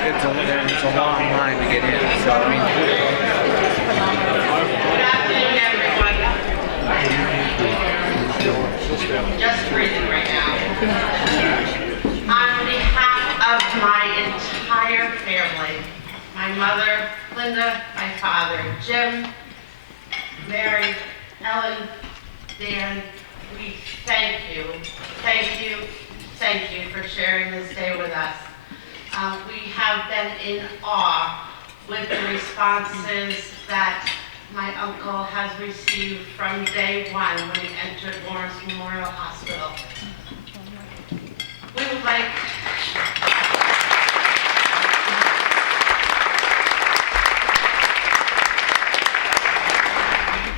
it's a long line to get in. So I mean. Good afternoon, everyone. Just breathing right now. On behalf of my entire family, my mother, Linda, my father, Jim, Mary, Ellen, Dan, we thank you for sharing this day with us. We have been in awe with the responses that my uncle has received from day one when he entered Lawrence Memorial Hospital. We would like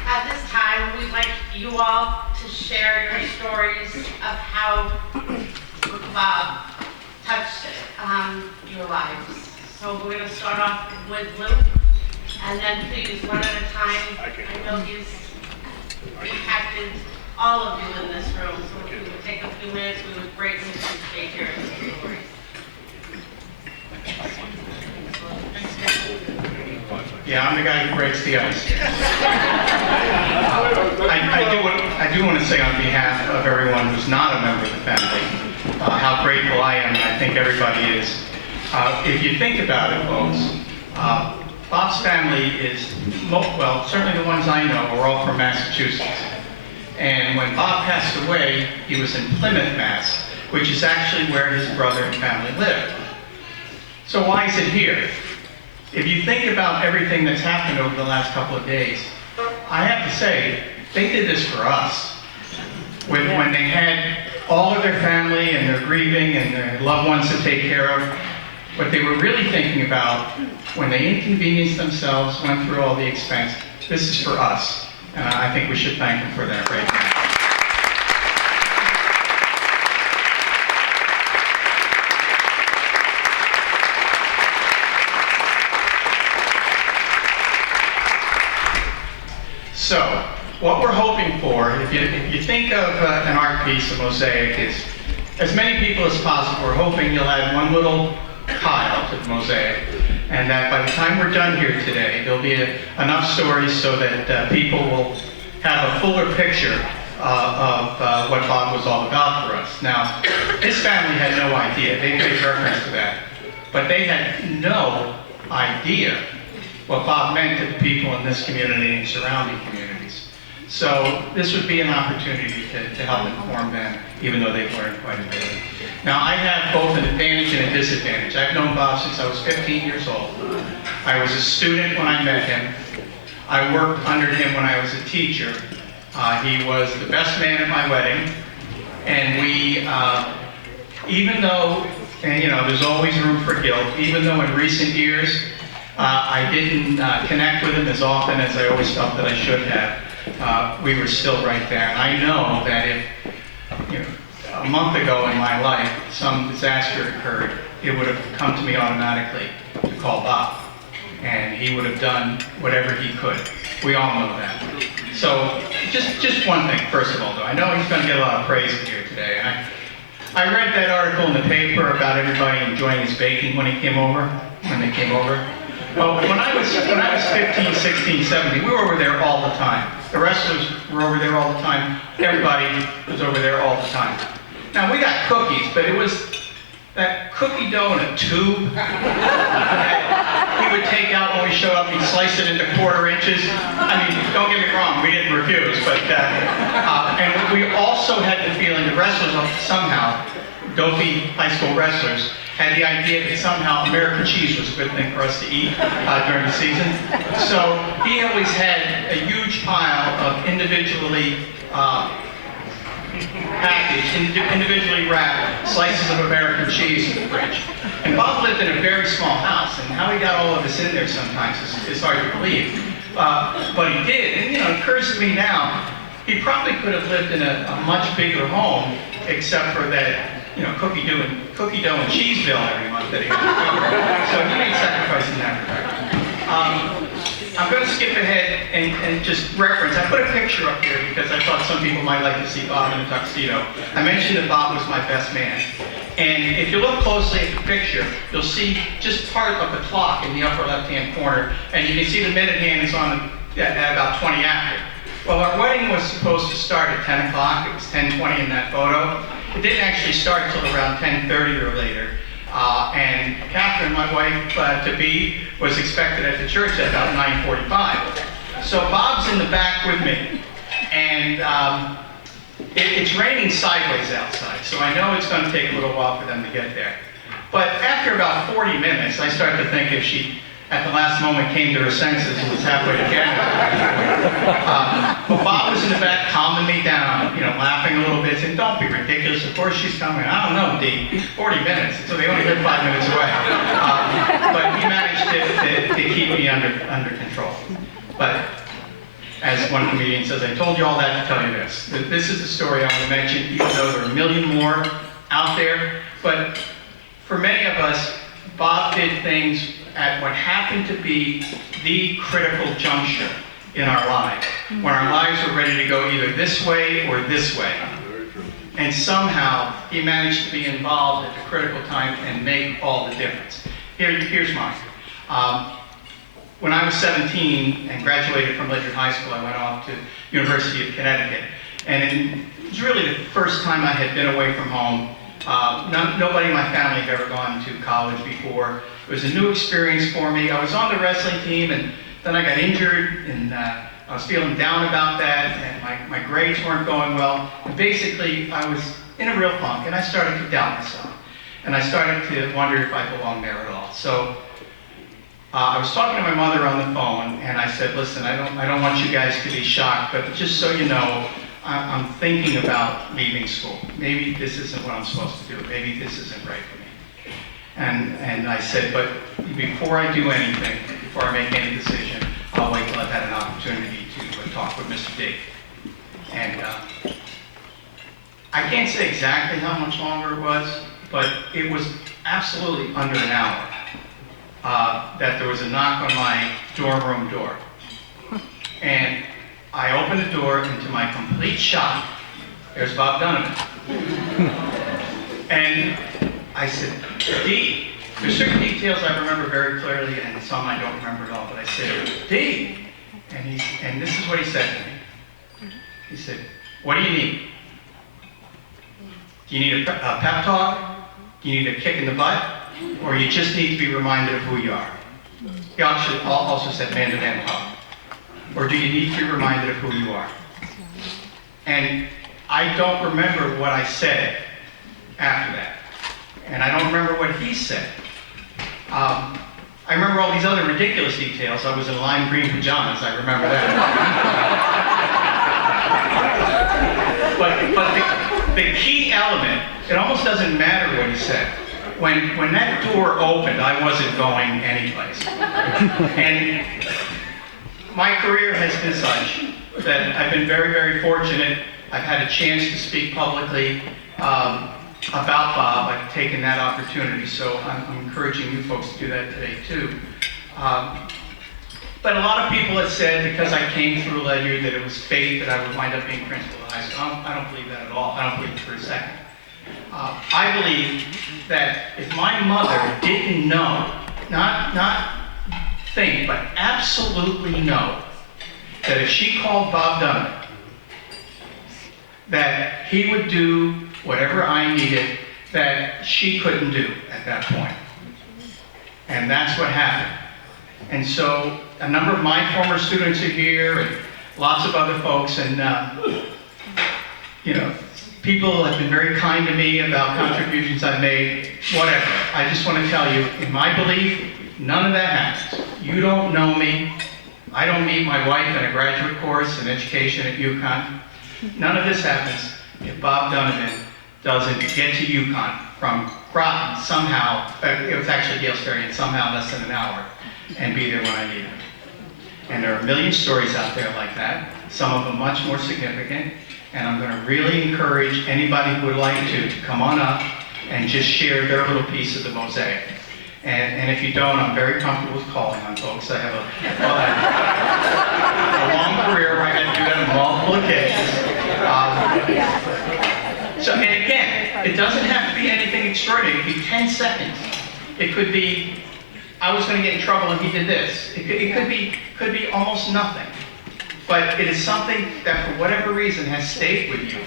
at this time, we'd like you all to share your stories of how Bob touched your lives. So we're going to start off with Luke, and then please, one at a time. I know he's impacted all of you in this room, so if we would take a few minutes, we would greatly appreciate hearing your stories. Yeah, I'm the guy who breaks the ice. I do want to say on behalf of everyone who's not a member of the family, how grateful I am, and I think everybody is. If you think about it, folks, Bob's family is, well, certainly the ones I know are all from Massachusetts. And when Bob passed away, he was in Plymouth, Mass., which is actually where his brother and family lived. So why is it here? If you think about everything that's happened over the last couple of days, I have to say, they did this for us. When they had all of their family and their grieving and their loved ones to take care of, what they were really thinking about when they inconvenienced themselves, went through all the expense, this is for us. And I think we should thank them for that right now. So, what we're hoping for, if you think of an art piece, a mosaic, is as many people as possible. We're hoping you'll add one little tile to the mosaic, and that by the time we're done here today, there'll be enough stories so that people will have a fuller picture of what Bob was all about for us. Now, his family had no idea. They made reference to that, but they had no idea what Bob meant to the people in this community and surrounding communities. So this would be an opportunity to help inform them, even though they've learned quite a bit. Now, I have both an advantage and a disadvantage. I've known Bob since I was 15 years old. I was a student when I met him. I worked under him when I was a teacher. He was the best man at my wedding. And we, even though, and there's always room for guilt, even though in recent years, I didn't connect with him as often as I always felt that I should have. We were still right there. And I know that if, a month ago in my life, some disaster occurred, it would have come to me automatically to call Bob. And he would have done whatever he could. We all know that. So, just one thing, first of all, though. I know he's going to get a lot of praise here today. And I read that article in the paper about everybody enjoying his baking when they came over. Well, when I was 15, 16, 17, we were over there all the time. The wrestlers were over there all the time. Everybody was over there all the time. Now, we got cookies, but it was that cookie dough in a tube that he would take out when we showed up. He'd slice it into 1/4 inches. I mean, don't get me wrong, we didn't refuse, but, and we also had the feeling the wrestlers somehow, dopey high school wrestlers, had the idea that somehow American cheese was a good thing for us to eat during the season. So he always had a huge pile of individually packaged, individually wrapped slices of American cheese in the fridge. And Bob lived in a very small house, and how he got all of this in there sometimes is hard to believe. But he did, and it occurs to me now, he probably could have lived in a much bigger home, except for that cookie dough and cheese bill every month that he had to cover. So he made sacrifices in that regard. I'm going to skip ahead and just reference. I put a picture up here because I thought some people might like to see Bob in a tuxedo. I mentioned that Bob was my best man. And if you look closely at the picture, you'll see just part of the clock in the upper left-hand corner, and you can see the minute hand is on at about 20 after. Well, our wedding was supposed to start at 10 o'clock. It was 10:20 in that photo. It didn't actually start until around 10:30 or later. And Catherine, my wife-to-be, was expected at the church at about 9:45. So Bob's in the back with me, and it's raining sideways outside, so I know it's going to take a little while for them to get there. But after about 40 minutes, I started to think if she, at the last moment, came to her senses and was halfway to Canada. But Bob was in the back calming me down, laughing a little bit, saying, "Don't be ridiculous, of course she's coming." "I don't know, Dee, 40 minutes, so they only live 5 minutes away." But he managed to keep me under control. But as one comedian says, I told you all that to tell you this. This is a story I want to mention, even though there are a million more out there. But for many of us, Bob did things at what happened to be the critical juncture in our lives, when our lives were ready to go either this way or this way. And somehow, he managed to be involved at the critical time and make all the difference. Here's mine. When I was 17 and graduated from Ledyard High School, I went off to University of Connecticut. And it was really the first time I had been away from home. Nobody in my family had ever gone to college before. It was a new experience for me. I was on the wrestling team, and then I got injured, and I was feeling down about that, and my grades weren't going well. And basically, I was in a real funk, and I started to doubt myself. And I started to wonder if I belonged there at all. So I was talking to my mother on the phone, and I said, "Listen, I don't want you guys to be shocked, but just so you know, I'm thinking about leaving school. Maybe this isn't what I'm supposed to do. Maybe this isn't right for me." And I said, "But before I do anything, before I make any decision, I'll wait till I've had an opportunity to talk with Mr. D." And I can't say exactly how much longer it was, but it was absolutely under an hour that there was a knock on my dorm room door. And I opened the door, and to my complete shock, there's Bob Donovan. And I said, "D," there's certain details I remember very clearly, and some I don't remember at all, but I said, "D," and this is what he said to me. He said, "What do you need? Do you need a pep talk? Do you need a kick in the butt? Or you just need to be reminded of who you are?" He also said man-to-man talk. "Or do you need to be reminded of who you are?" And I don't remember what I said after that. And I don't remember what he said. I remember all these other ridiculous details. I was in lime green pajamas, I remember that. But the key element, it almost doesn't matter what he said. When that door opened, I wasn't going anyplace. And my career has been such that I've been very, very fortunate. I've had a chance to speak publicly about Bob. I've taken that opportunity, so I'm encouraging you folks to do that today too. But a lot of people have said, because I came through Ledyard, that it was fate that I would wind up being principal of high school. I don't believe that at all. I don't believe it for a second. I believe that if my mother didn't know, not think, but absolutely know, that if she called Bob Donovan, that he would do whatever I needed that she couldn't do at that point. And that's what happened. And so a number of my former students are here, and lots of other folks, and people have been very kind to me about contributions I've made, whatever. I just want to tell you, in my belief, none of that happens. You don't know me. I don't meet my wife in a graduate course in education at UConn. None of this happens if Bob Donovan doesn't get to UConn from Groton somehow, it was actually Yale Sterling, somehow less than an hour, and be there when I need him. And there are a million stories out there like that, some of them much more significant, and I'm going to really encourage anybody who would like to come on up and just share their little piece of the mosaic. And if you don't, I'm very comfortable with calling on folks. I have a long career where I had to do that on multiple occasions. And again, it doesn't have to be anything extraordinary. It could be 10 seconds. It could be, I was going to get in trouble and he did this. It could be almost nothing. But it is something that, for whatever reason, has stayed with you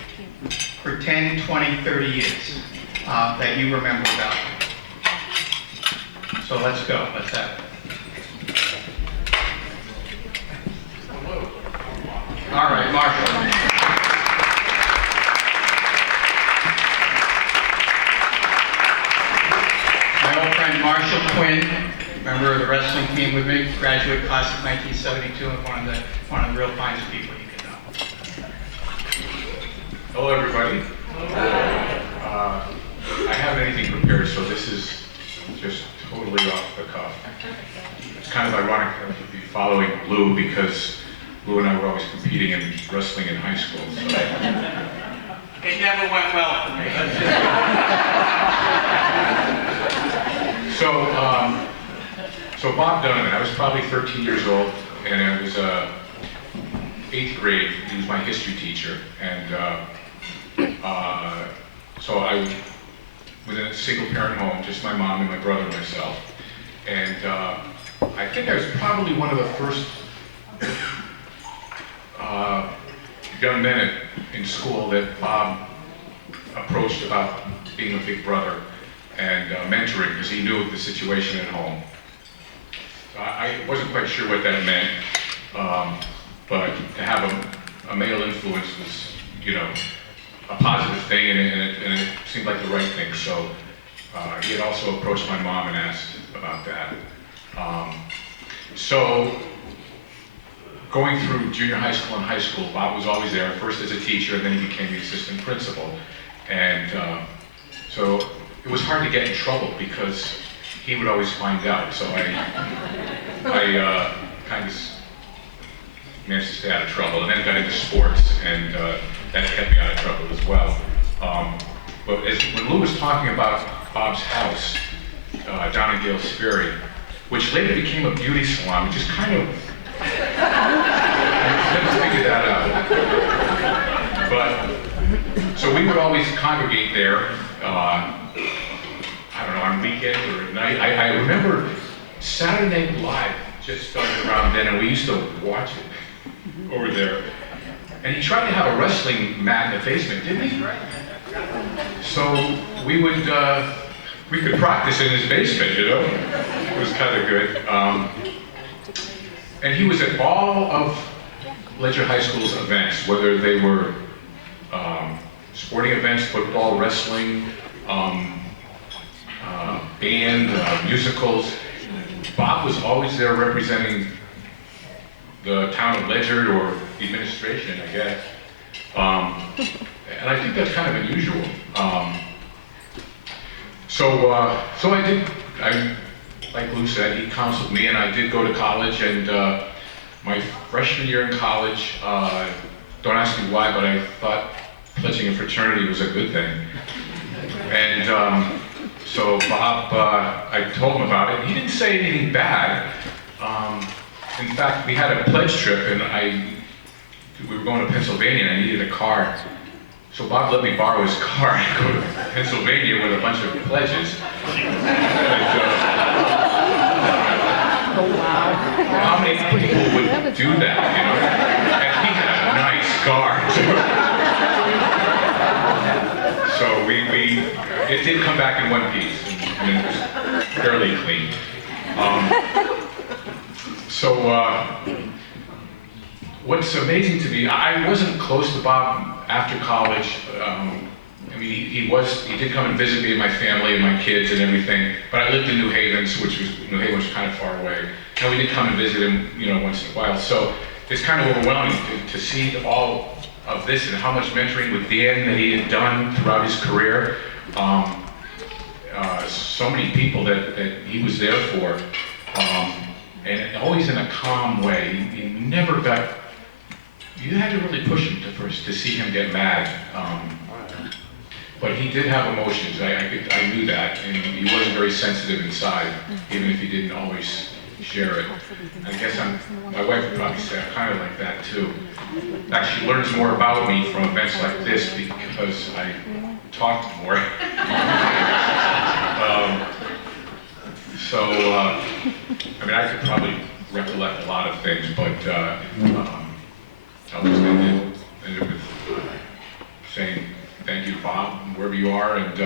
for 10, 20, 30 years that you remember about. So let's go. Let's have it. All right, Marshall. My old friend Marshall Quinn, member of the wrestling team with me, graduate class of 1972, and one of the real finest people you can know. Hello, everybody. I haven't anything prepared, so this is just totally off the cuff. It's kind of ironic to be following Lou, because Lou and I were always competing in wrestling in high school. So. It never went well for me. So Bob Donovan, I was probably 13 years old, and I was 8th grade. He was my history teacher, and so I was in a single-parent home, just my mom and my brother and myself. And I think I was probably one of the first young men in school that Bob approached about being a big brother and mentoring, because he knew the situation at home. I wasn't quite sure what that meant, but to have a male influence was, you know, a positive thing, and it seemed like the right thing. So he had also approached my mom and asked about that. So going through junior high school and high school, Bob was always there, first as a teacher, and then he became the assistant principal. And so it was hard to get in trouble, because he would always find out. So I kind of managed to stay out of trouble, and then got into sports, and that kept me out of trouble as well. But when Lou was talking about Bob's house down in Gales Ferry, which later became a beauty salon, which is kind of, I never figured that out. But, so we would always congregate there, I don't know, on weekends or at night. I remember Saturday Night Live just started around then, and we used to watch it over there. And he tried to have a wrestling mat in the basement, didn't he? So we could practice in his basement, you know? It was kind of good. And he was at all of Ledyard High School's events, whether they were sporting events, football, wrestling, band, musicals. Bob was always there representing the town of Ledyard, or the administration, I guess. And I think that's kind of unusual. So like Lou said, he counseled me, and I did go to college, and my freshman year in college, don't ask me why, but I thought pledging a fraternity was a good thing. And so Bob, I told him about it. He didn't say anything bad. In fact, we had a pledge trip, and we were going to Pennsylvania, and I needed a car. So Bob let me borrow his car and go to Pennsylvania with a bunch of pledges. And, oh, wow. How many people would do that, you know? And he had a nice car, too. So it did come back in one piece, and it was fairly clean. What's amazing to me, I wasn't close to Bob after college. I mean, he did come and visit me and my family and my kids and everything, but I lived in New Haven, New Haven was kind of far away. And we did come and visit him, you know, once in a while. So it's kind of overwhelming to see all of this and how much mentoring with Dan that he had done throughout his career. So many people that he was there for, and always in a calm way. He never got. You had to really push him to see him get mad. But he did have emotions. I knew that, and he wasn't very sensitive inside, even if he didn't always share it. I guess my wife would probably say I'm kind of like that too. In fact, she learns more about me from events like this because I talk more. So, I mean, I could probably recollect a lot of things, but I'll just end it with saying thank you, Bob, wherever you are, and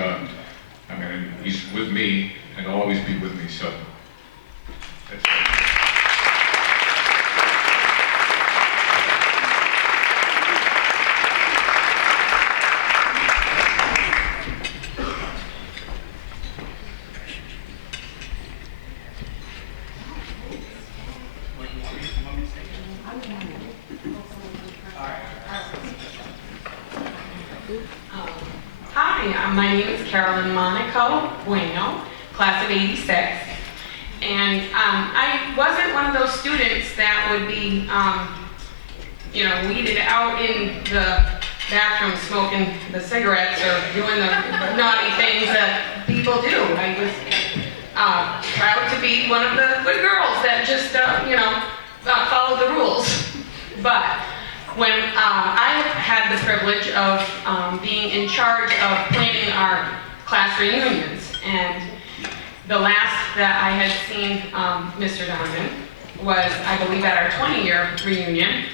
I mean, he's with me and will always be with me, so that's it. Hi, my name is Carolyn Monaco Bueno, class of '86, and I wasn't one of those students that would be, weeded out in the bathroom smoking the cigarettes or doing the naughty things that people do. I was proud to be one of the good girls that just, followed the rules. But when I had the privilege of being in charge of planning our class reunions, and the last that I had seen Mr. Donovan was, I believe, at our 20-year reunion.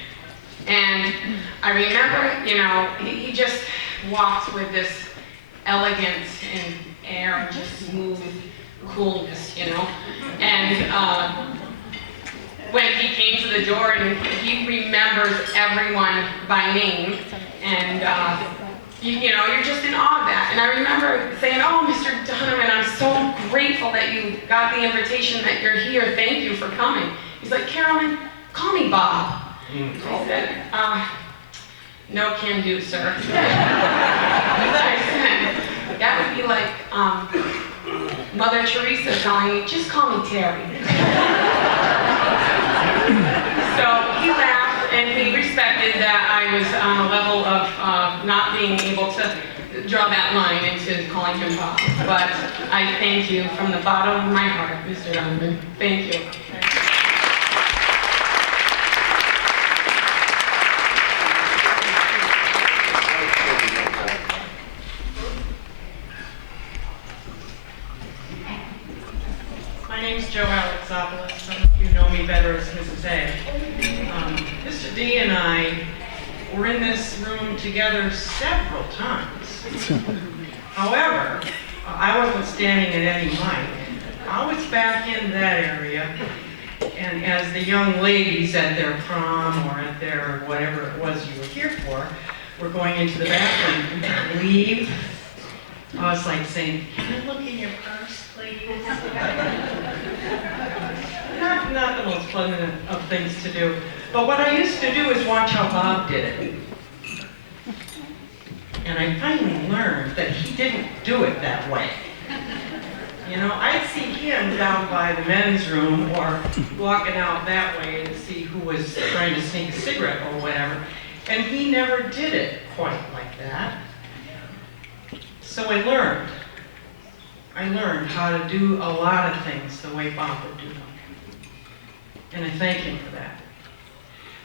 And I remember, he just walked with this elegance and air and just smooth coolness, And when he came to the door, and he remembers everyone by name, and you're just in awe of that. And I remember saying, "Oh, Mr. Donovan, I'm so grateful that you got the invitation, that you're here. Thank you for coming." He's like, "Carolyn, call me Bob." I said, "No can do, sir." I said, "That would be like Mother Teresa telling me, just call me Terry." So he laughed, and he respected that I was on a level of not being able to draw that line into calling him Bob. But I thank you from the bottom of my heart, Mr. Donovan. Thank you. My name's Joe Alexopoulos. Some of you know me better as Mrs. A. Mr. D and I were in this room together several times. However, I wasn't standing at any mic. I was back in that area, and as the young ladies at their prom or at their whatever it was you were here for, were going into the bathroom to leave, I was like saying, "Can I look in your purse, please?" Not the most pleasant of things to do. But what I used to do is watch how Bob did it. And I finally learned that he didn't do it that way. I'd see him down by the men's room or walking out that way to see who was trying to sneak a cigarette or whatever. And he never did it quite like that. So I learned how to do a lot of things the way Bob would do them. And I thank him for that.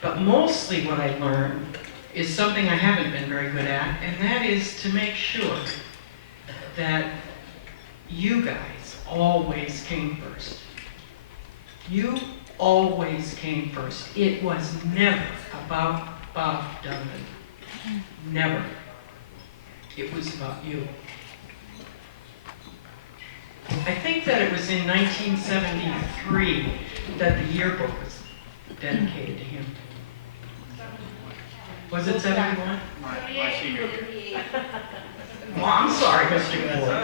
But mostly what I learned is something I haven't been very good at, and that is to make sure that you guys always came first. You always came first. It was never about Bob Donovan. Never. It was about you. I think that it was in 1973 that the yearbook was dedicated to him. Was it 71? My senior year. Well, I'm sorry, Mr. Gore.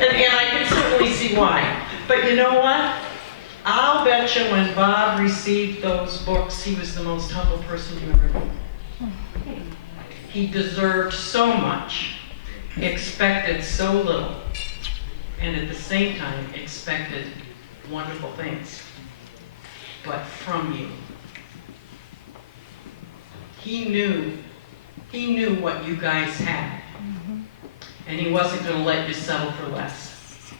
And I can certainly see why. But you know what? I'll bet you when Bob received those books, he was the most humble person you ever knew. He deserved so much, expected so little, and at the same time expected wonderful things, but from you. He knew what you guys had, and he wasn't going to let you settle for less.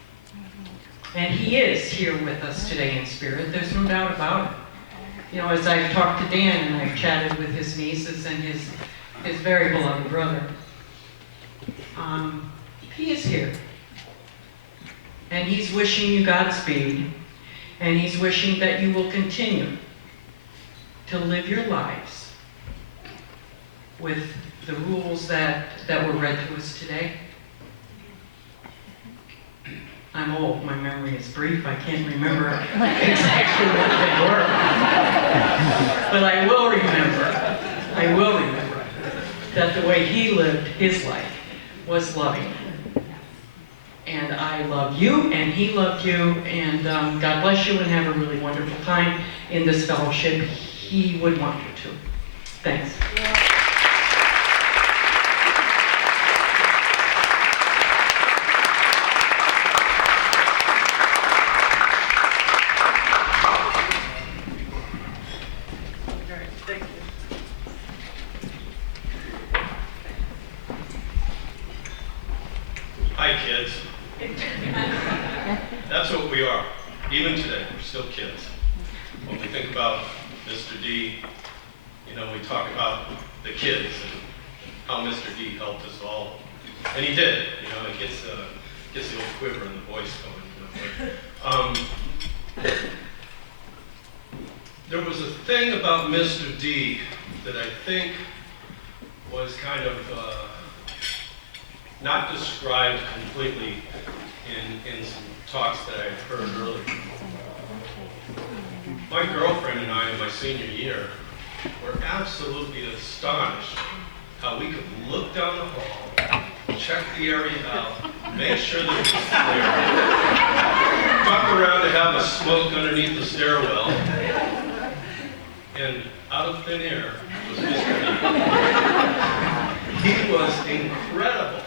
And he is here with us today in spirit, there's no doubt about it. As I've talked to Dan and I've chatted with his nieces and his very beloved brother, He is here. And he's wishing you Godspeed. And he's wishing that you will continue to live your lives with the rules that were read to us today. I'm old, my memory is brief, I can't remember exactly what they were. But I will remember that the way he lived his life was loving. And I love you, and he loved you, and God bless you, and have a really wonderful time in this fellowship. He would want you to. Thanks. Hi, kids. That's what we are. Even today, we're still kids. When we think about Mr. D, you know, we talk about the kids and how Mr. D helped us all. And he did, you know, it gets the old quiver in the voice going. You know, there was a thing about Mr. D that I think was kind of not described completely in some talks that I heard earlier. My girlfriend and I in my senior year were absolutely astonished how we could look down the hall, check the area out, make sure that it was clear, walk around to have a smoke underneath the stairwell, and out of thin air was Mr. D. He was incredible.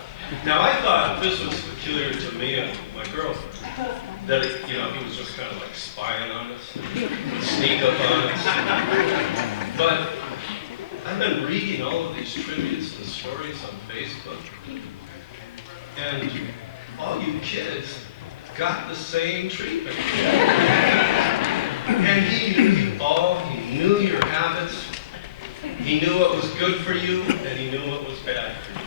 Now I thought this was peculiar to me and my girlfriend, that you know, he was just kind of like spying on us, sneak up on us. But I've been reading all of these tributes and stories on Facebook, and all you kids got the same treatment. And he knew you all, he knew your habits, he knew what was good for you, and he knew what was bad for you.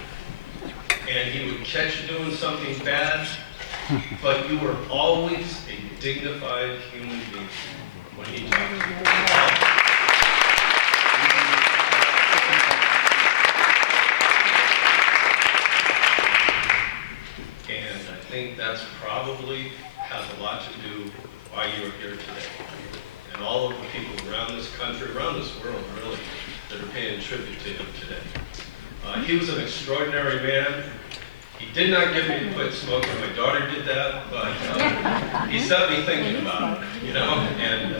And he would catch you doing something bad, but you were always a dignified human being when he talked to you. And I think that's probably has a lot to do with why you're here today. And all of the people around this country, around this world really, that are paying tribute to him today. He was an extraordinary man. He did not get me to quit smoking. My daughter did that, but he set me thinking about it, you know, and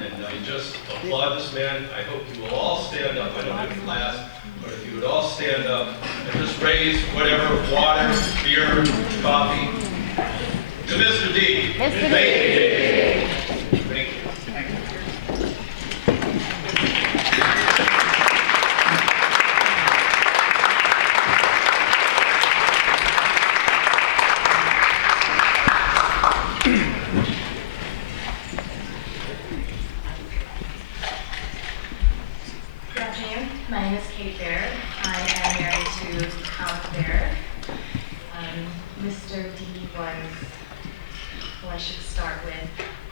I just applaud this man. I hope you will all stand up. I don't have a class, but if you would all stand up and just raise whatever, water, beer, coffee, to Mr. D. Mr. D. Thank you. Mr. D was, well, I should start with,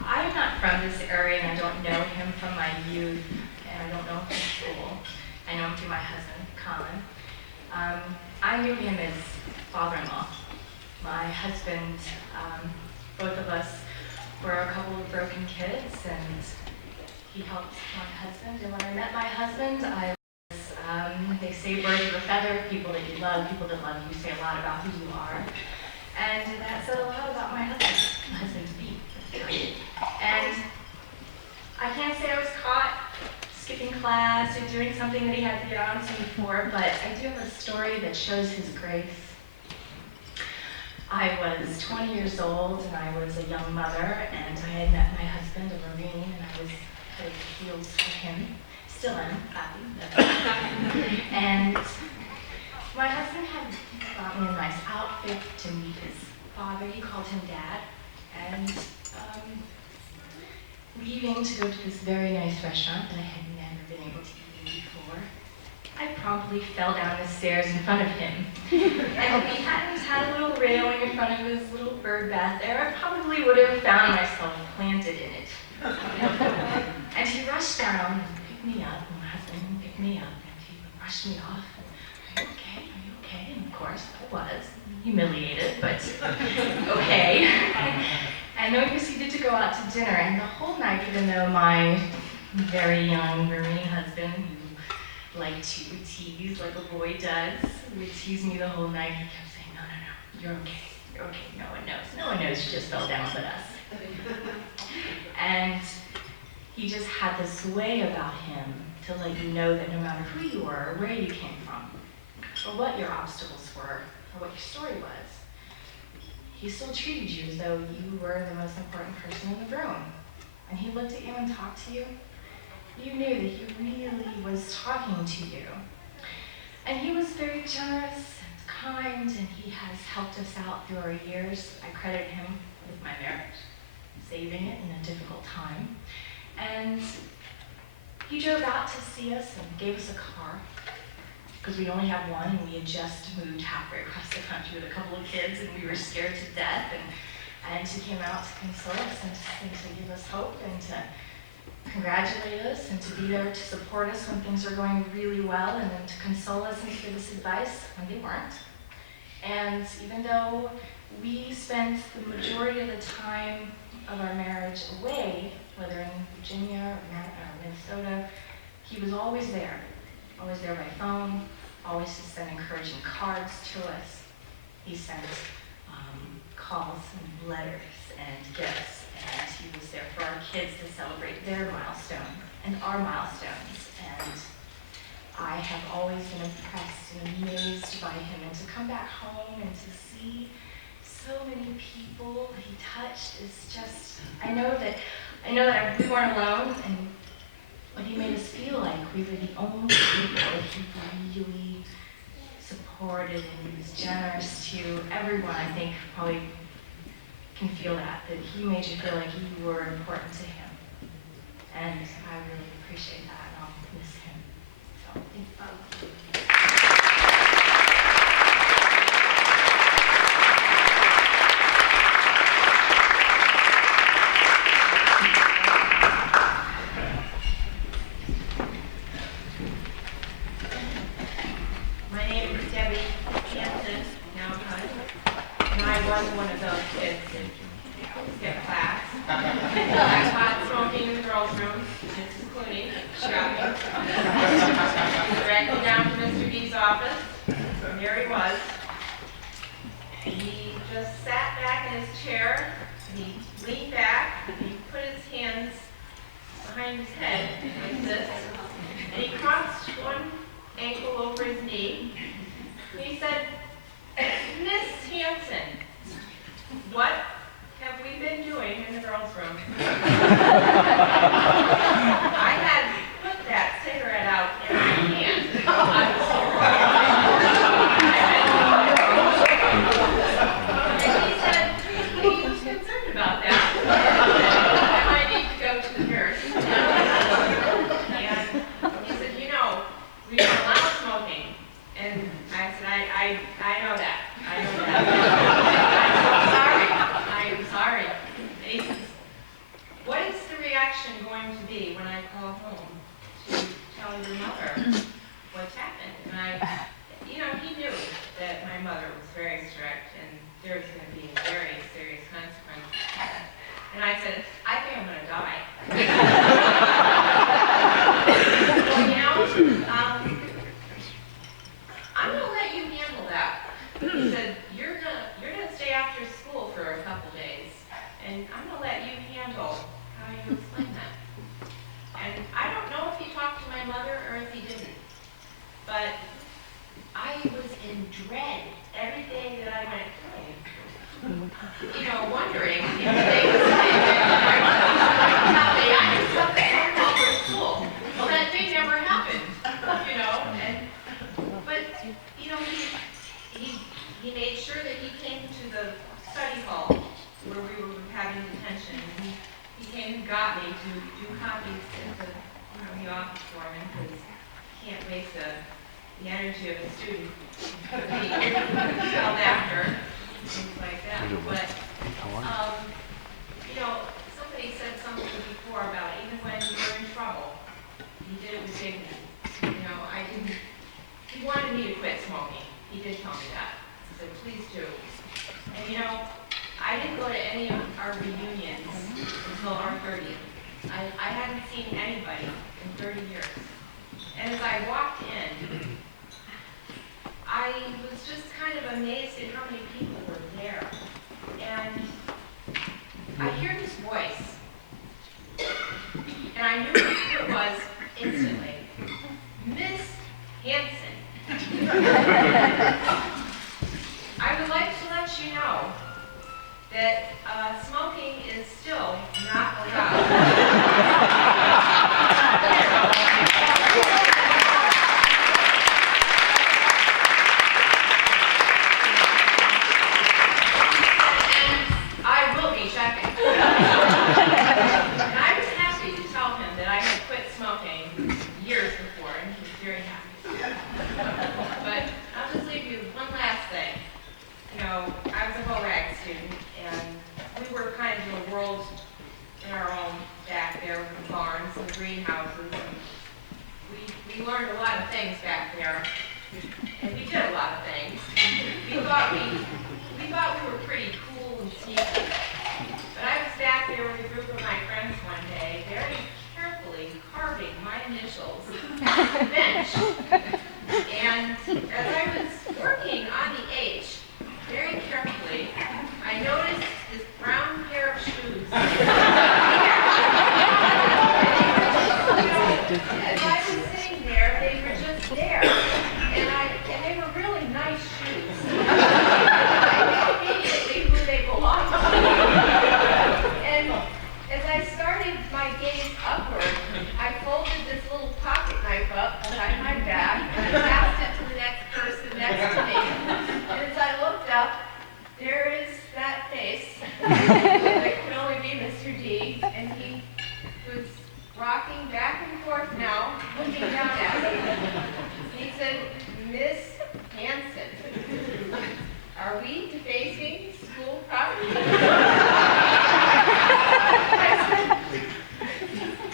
I'm not from this area and I don't know him from my youth, and I don't know him from school. I know him through my husband, Colin. I knew him as father-in-law. My husband, both of us were a couple of broken kids, and he helped my husband. And when I met my husband, they say birds of a feather, people that you love, people that love you say a lot about who you are. And that said a lot about my husband to be. And I can't say I was caught skipping class or doing something that he had to get on to me for, but I do have a story that shows his grace. I was 20 years old and I was a young mother, and I had met my husband, a Marine, and I was headed to heels for him. Still am, happy. And my husband had bought me a nice outfit to meet his father. He called him Dad. And leaving to go to this very nice restaurant that I had never been able to eat in before, I promptly probably fell down the stairs in front of him. And if he hadn't had a little railing in front of his little bird bath there, I probably would have found myself planted in it. And he rushed down and picked me up, and my husband picked me up, and he rushed me off. And, are you okay? And of course, I was. Humiliated, but okay. And then we proceeded to go out to dinner, and the whole night, even though my very young Marine husband, who liked to tease like a boy does, would tease me the whole night, he kept saying, no, you're okay, no one knows, you just fell down but us. And he just had this way about him to let you know that no matter who you were, or where you came from, or what your obstacles were, or what your story was, he still treated you as though you were the most important person in the room. And he looked at you and talked to you. You knew that he really was talking to you. And he was very generous and kind, and he has helped us out through our years. I credit him with my marriage, saving it in a difficult time. And he drove out to see us and gave us a car, because we only had one, and we had just moved halfway across the country with a couple of kids, and we were scared to death, and he came out to console us and to give us hope and to congratulate us and to be there to support us when things are going really well, and then to console us and to give us advice when they weren't. And even though we spent the majority of the time of our marriage away, whether in Virginia or Minnesota, he was always there by phone, always to send encouraging cards to us. He sent calls and letters and gifts, and he was there for our kids to celebrate their milestone and our milestones. And I have always been impressed and amazed by him, and to come back home and to see so many people he touched is just, I know that we weren't alone, and but he made us feel like we were the only people that he really supported, and he was generous to everyone. I think probably can feel that he made you feel like you were important to him. And I really appreciate that, and I'll miss him. So, thank you. One of those kids skip class. I caught smoking in the girls' room. Mrs. Clooney, shocking. Directly down to Mr. D's office. And here he was. He just sat back in his chair. He leaned back. He put his hands behind his head like this. And he crossed one ankle over his knee. And he said, Miss Hanson, what have we been doing in the girls' room? I had put that cigarette out in my hand. And he said, he was concerned about that. I might need to go to the nurse. And he said, we don't allow smoking. And I said, I know that. I know that. I'm sorry. And he says, what is the reaction going to be when I call home to tell your mother what's happened? And he knew that my mother was very strict and there was going to be a very serious consequence. And I said, I think I'm going to die. I'm going to let you handle that. He said, you're gonna stay after school for a couple days, and I'm gonna let you handle how you explain that. And I don't know if he talked to my mother or if he didn't, but I was in dread every day that I went home, wondering if they would say tell me I just got the phone call for school. Well, that thing never happened, but he made sure that he came to the study hall where we were having detention. And he came and got me to do copies at the office for him because he can't waste a the energy of a student being held after, things like that. But, you know, somebody said something before about even when you were in trouble, he did it with dignity. You know, he wanted me to quit smoking. He did tell me that. He said, please do. And you know, I didn't go to any of our reunions until our 30th. I hadn't seen anybody in 30 years. And as I walked in, I was just kind of amazed at how many people were there. And I hear this voice, and I knew who it was instantly. Miss Hanson. I would like to let you know that smoking is still not allowed. Greenhouses, and we learned a lot of things back there, and we did a lot of things. We thought we were pretty cool and sneaky, but I was back there with a group of my friends one day, very carefully carving my initials on the bench, and as I was working on the H, very carefully, I noticed this brown pair of shoes. As I was sitting there, they were just there, and they were really nice shoes. I knew immediately who they belonged to. And as I started my gaze upward, I folded this little pocket knife up behind my back and passed it to the next person next to me. And as I looked up, there is that face that could only be Mr. D, and he was rocking back and forth now, looking down at me. He said, Miss Hanson, are we defacing school property? I said,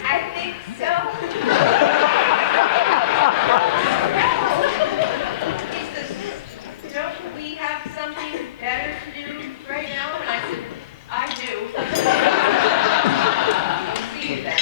I think so. He says, don't we have something better to do right now? And I said, I do. We'll see you then.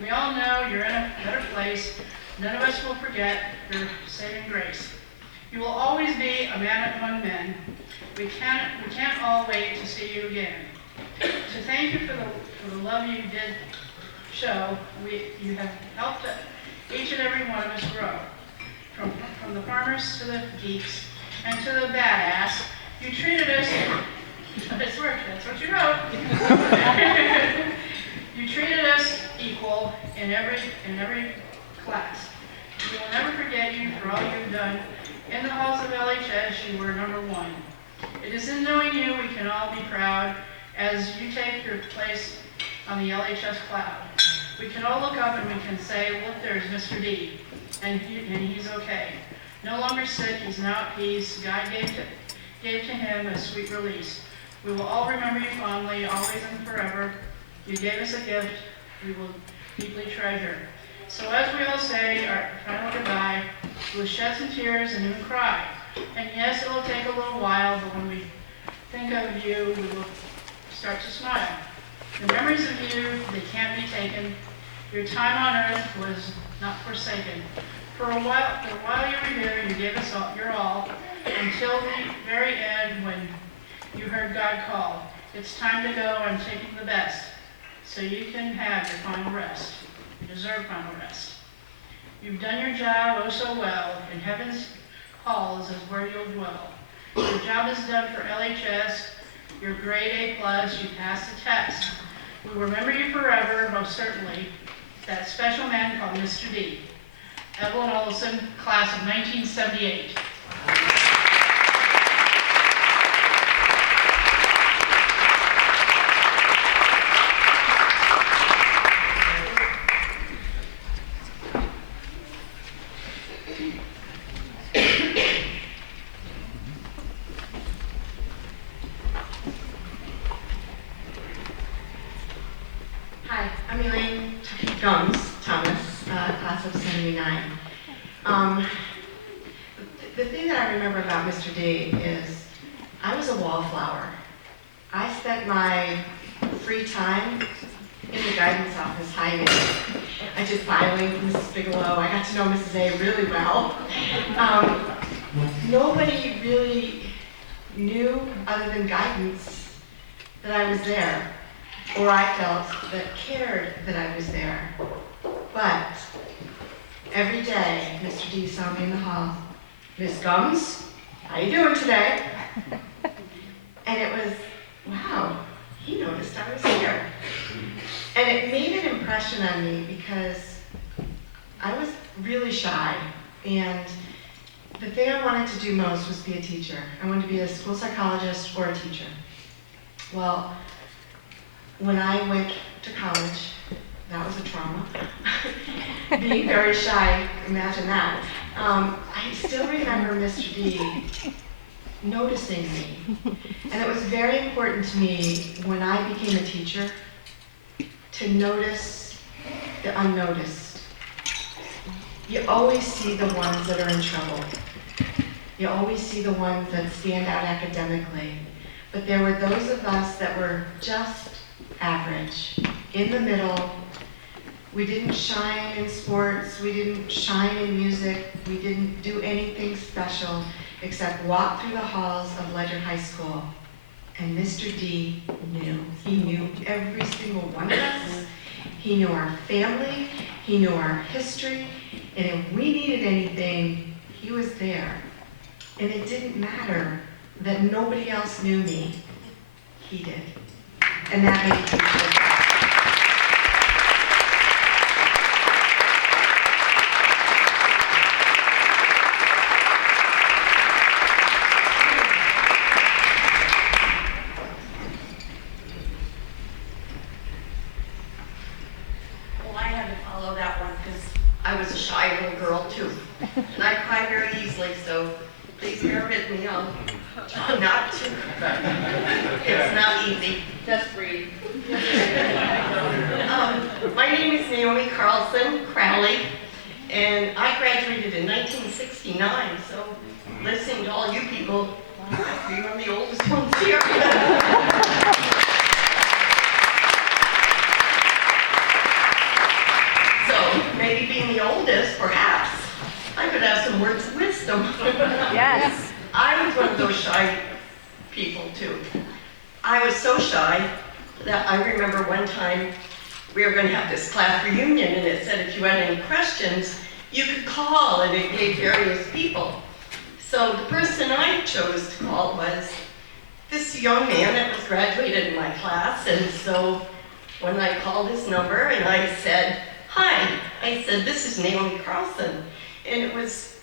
We all know you're in a better place. None of us will forget your saving grace. You will always be a man among men. We can't all wait to see you again. To thank you for the love you did show, you have helped each and every one of us grow. From the farmers to the geeks and to the badass, you treated us, that's what you wrote. You treated us equal in every class. We will never forget you for all you've done. In the halls of LHS, you were number one. It is in knowing you we can all be proud as you take your place on the LHS cloud. We can all look up and we can say, look, there's Mr. D, and he's okay. No longer sick, he's now at peace. God gave to him a sweet release. We will all remember you fondly, always and forever. You gave us a gift we will deeply treasure. So as we all say our final goodbye, we will shed some tears and even cry. And yes, it will take a little while, but when we think of you, we will start to smile. The memories of you, they can't be taken. Your time on earth was not forsaken. For a while you were here, you gave us your all, until the very end when you heard God call. It's time to go, I'm taking the best, so you can have your final rest. You deserve final rest. You've done your job oh so well, in heaven's halls is where you'll dwell. Your job is done for LHS, your grade A+, you passed the test. We remember you forever, most certainly, that special man called Mr. D. Evelyn Olson, class of 1978. Hi, I'm Elaine Thomas, class of 79. The thing that I remember about Mr. D is I was a wallflower. I spent my free time in the guidance office hiding. I did filing for Mrs. Bigelow. I got to know Mrs. A really well. Nobody really knew, other than guidance, that I was there, or I felt that cared that I was there. But every day, Mr. D saw me in the hall. Miss Gums, how you doing today? And it was, wow, he noticed I was here. And it made an impression on me because I was really shy. And the thing I wanted to do most was be a teacher. I wanted to be a school psychologist or a teacher. Well, when I went to college, that was a trauma. Being very shy, imagine that. I still remember Mr. D noticing me. And it was very important to me when I became a teacher to notice the unnoticed. You always see the ones that are in trouble. You always see the ones that stand out academically. But there were those of us that were just average, in the middle. We didn't shine in sports, we didn't shine in music, we didn't do anything special except walk through the halls of Ledyard High School. And Mr. D knew. He knew every single one of us. He knew our family, he knew our history, and if we needed anything, he was there. And it didn't matter that nobody else knew me. He did. And that made a huge difference. Well, I had to follow that one because I was a shy little girl too. And I cry very easily, so please bear with me. I'll try not to. It's not easy. Just breathe. My name is Naomi Carlson Crowley, and I graduated in 1969, so listening to all you people, I must be one of the oldest ones here. shy that I remember one time we were going to have this class reunion, and it said if you had any questions, you could call, and it gave various people. So the person I chose to call was this young man that was graduated in my class, and so when I called his number and I said, "Hi," I said, "This is Naomi Carlson," and it was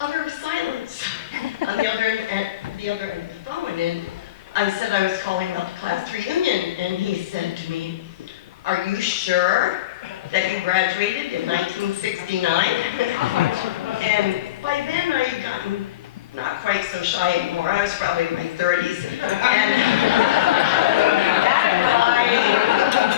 utter silence on the other end of the phone, and I said I was calling about the class reunion, and he said to me, "Are you sure that you graduated in 1969? And by then I had gotten not quite so shy anymore. I was probably in my 30s. And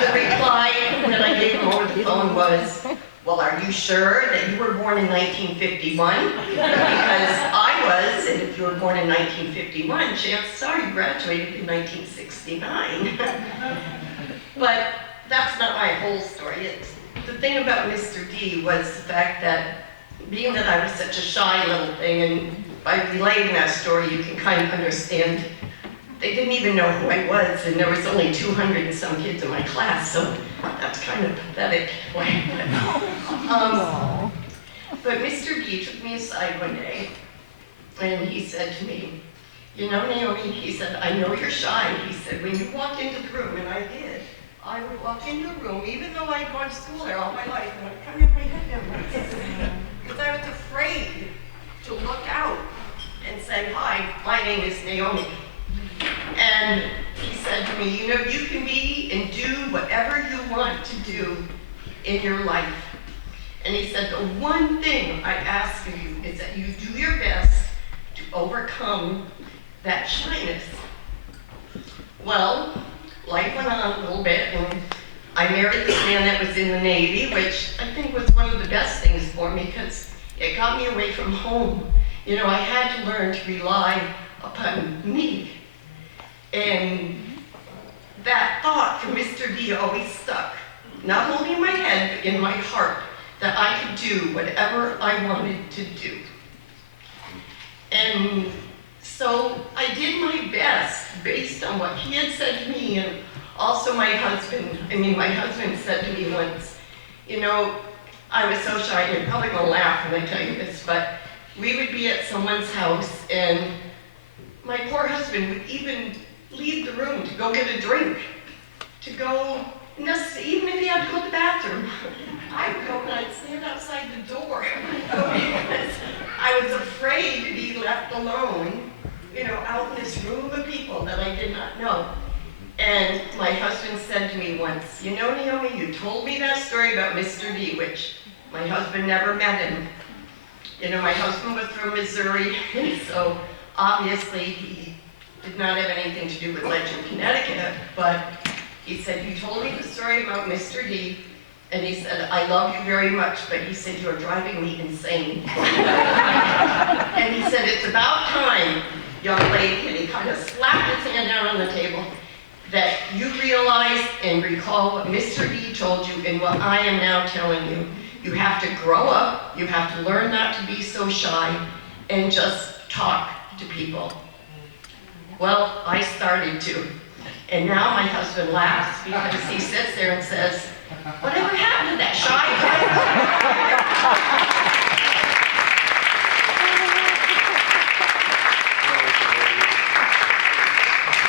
the reply that I gave him over the phone was, "Well, are you sure that you were born in 1951? Because I was, and if you were born in 1951, chances are you graduated in 1969. But that's not my whole story. The thing about Mr. D was the fact that, being that I was such a shy little thing, and by relating that story, you can kind of understand, they didn't even know who I was, and there was only 200 and some kids in my class, so that's kind of pathetic. But Mr. D took me aside one day, and he said to me, "You know, Naomi," he said, "I know you're shy." He said, "When you walked into the room," and I did, I would walk into a room, even though I'd gone to school there all my life, and I'd kind of have my head down, because I was afraid to look out and say, "Hi, my name is Naomi." And he said to me, "You know, you can be and do whatever you want to do in your life." And he said, "The one thing I ask of you is that you do your best to overcome that shyness." Well, life went on a little bit, and I married this man that was in the Navy, which I think was one of the best things for me, because it got me away from home. You know, I had to learn to rely upon me. And that thought from Mr. D always stuck, not only in my head, but in my heart, that I could do whatever I wanted to do. And so I did my best based on what he had said to me, and also my husband said to me once, you know, I was so shy, you're probably gonna laugh when I tell you this, but we would be at someone's house, and my poor husband would even leave the room to go get a drink, to go, even if he had to go to the bathroom, I would go and I'd stand outside the door, because I was afraid to be left alone, you know, out in this room of people that I did not know. And my husband said to me once, "You know, Naomi, you told me that story about Mr. D," which my husband never met him. You know, my husband was from Missouri, and so obviously he did not have anything to do with Ledyard, Connecticut, but he said, "You told me the story about Mr. D, and he said, I love you very much, but he said, you're driving me insane." And he said, "It's about time, young lady," and he kind of slapped his hand down on the table, "that you realize and recall what Mr. D told you and what I am now telling you. You have to grow up, you have to learn not to be so shy, and just talk to people." Well, I started to. And now my husband laughs because he sits there and says, "Whatever happened to that shy guy?"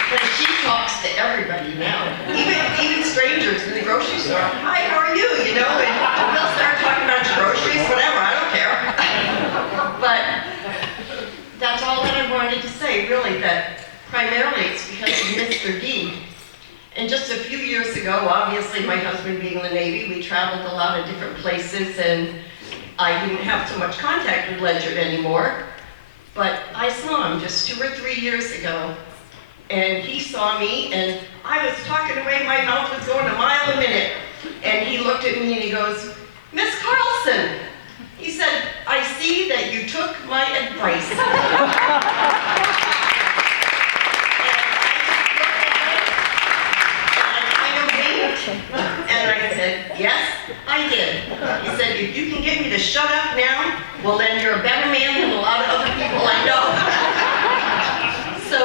But she talks to everybody now, even strangers in the grocery store. "Hi, how are you?" You know, and they'll start talking about your groceries, whatever, I don't care. But that's all that I wanted to say, really, that primarily it's because of Mr. D. And just a few years ago, obviously my husband being in the Navy, we traveled a lot of different places, and I didn't have so much contact with Ledyard anymore. But I saw him just 2 or 3 years ago, and he saw me, and I was talking away, my mouth was going a mile a minute, and he looked at me and he goes, "Miss Carlson," he said, "I see that you took my advice." And I said, "Yes, I did." He said, "If you can get me to shut up now, well then you're a better man than a lot of other people I know." So,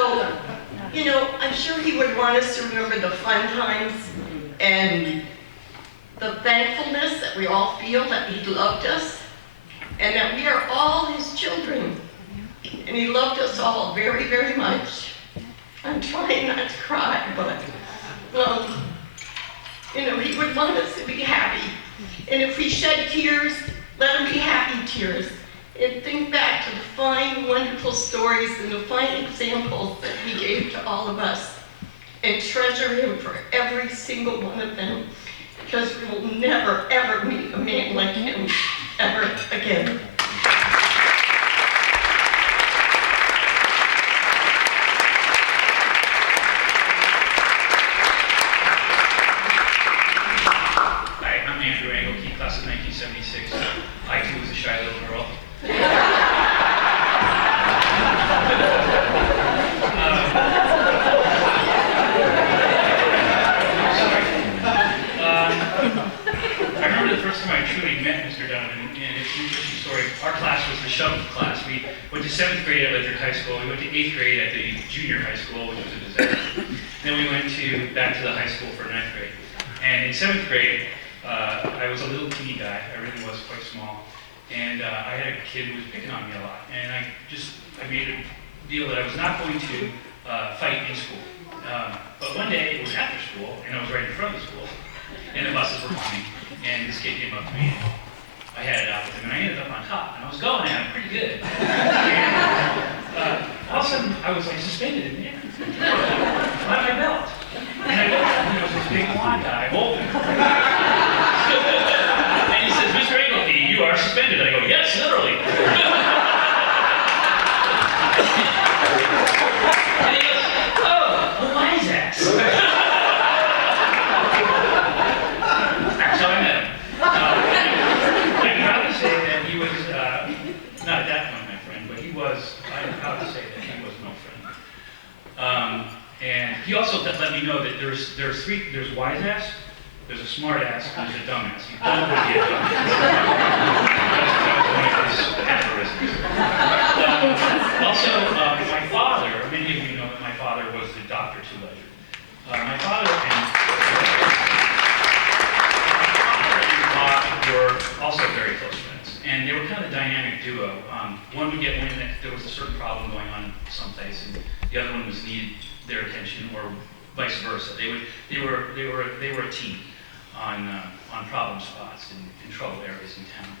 you know, I'm sure he would want us to remember the fun times and the thankfulness that we all feel that he loved us and that we are all his children. And he loved us all very, very much. I'm trying not to cry, but, he would want us to be happy. And if we shed tears, let them be happy tears. And think back to the fine, wonderful stories and the fine examples that he gave to all of us. And treasure him for every single one of them. Because we will never, ever meet a man like him, ever again. Class of 1976. I too was a shy little girl. I remember the first time I truly met Mr. Donovan, and it's an interesting story. Our class was the shuttle class. We went to 7th grade at Ledyard High School. We went to 8th grade at the junior high school, which was a disaster. Then we went back to the high school for 9th grade. And in 7th grade, I was a little teeny guy. I really was quite small. And I had a kid who was picking on me a lot. And I made a deal that I was not going to fight in school. But one day, it was after school, and I was right in front of the school, and the buses were coming, and this kid came up to me, and I had it out with him, and I ended up on top, and I was going at him pretty good. And all of a sudden, I was like suspended in the air. On my belt. And I looked up, and there was this big blonde guy holding me. And he says, Mr. Engelke, you are suspended. I go, yes, literally. And he goes, oh, a wise ass. That's how I met him. I'm proud to say that he was, not at that point my friend, but I'm proud to say that he was my friend. And he also let me know that there's wise ass, there's a smart ass, and there's a dumb ass. You don't want to be a dumb ass. That was one of his aphorisms. Also, my father, many of you know that my father was the doctor to Ledyard. My father and Bob were also very close friends, and they were kind of a dynamic duo. One would get wind that there was a certain problem going on someplace, and the other one was needed their attention, or vice versa. They were a team on problem spots in trouble areas in town.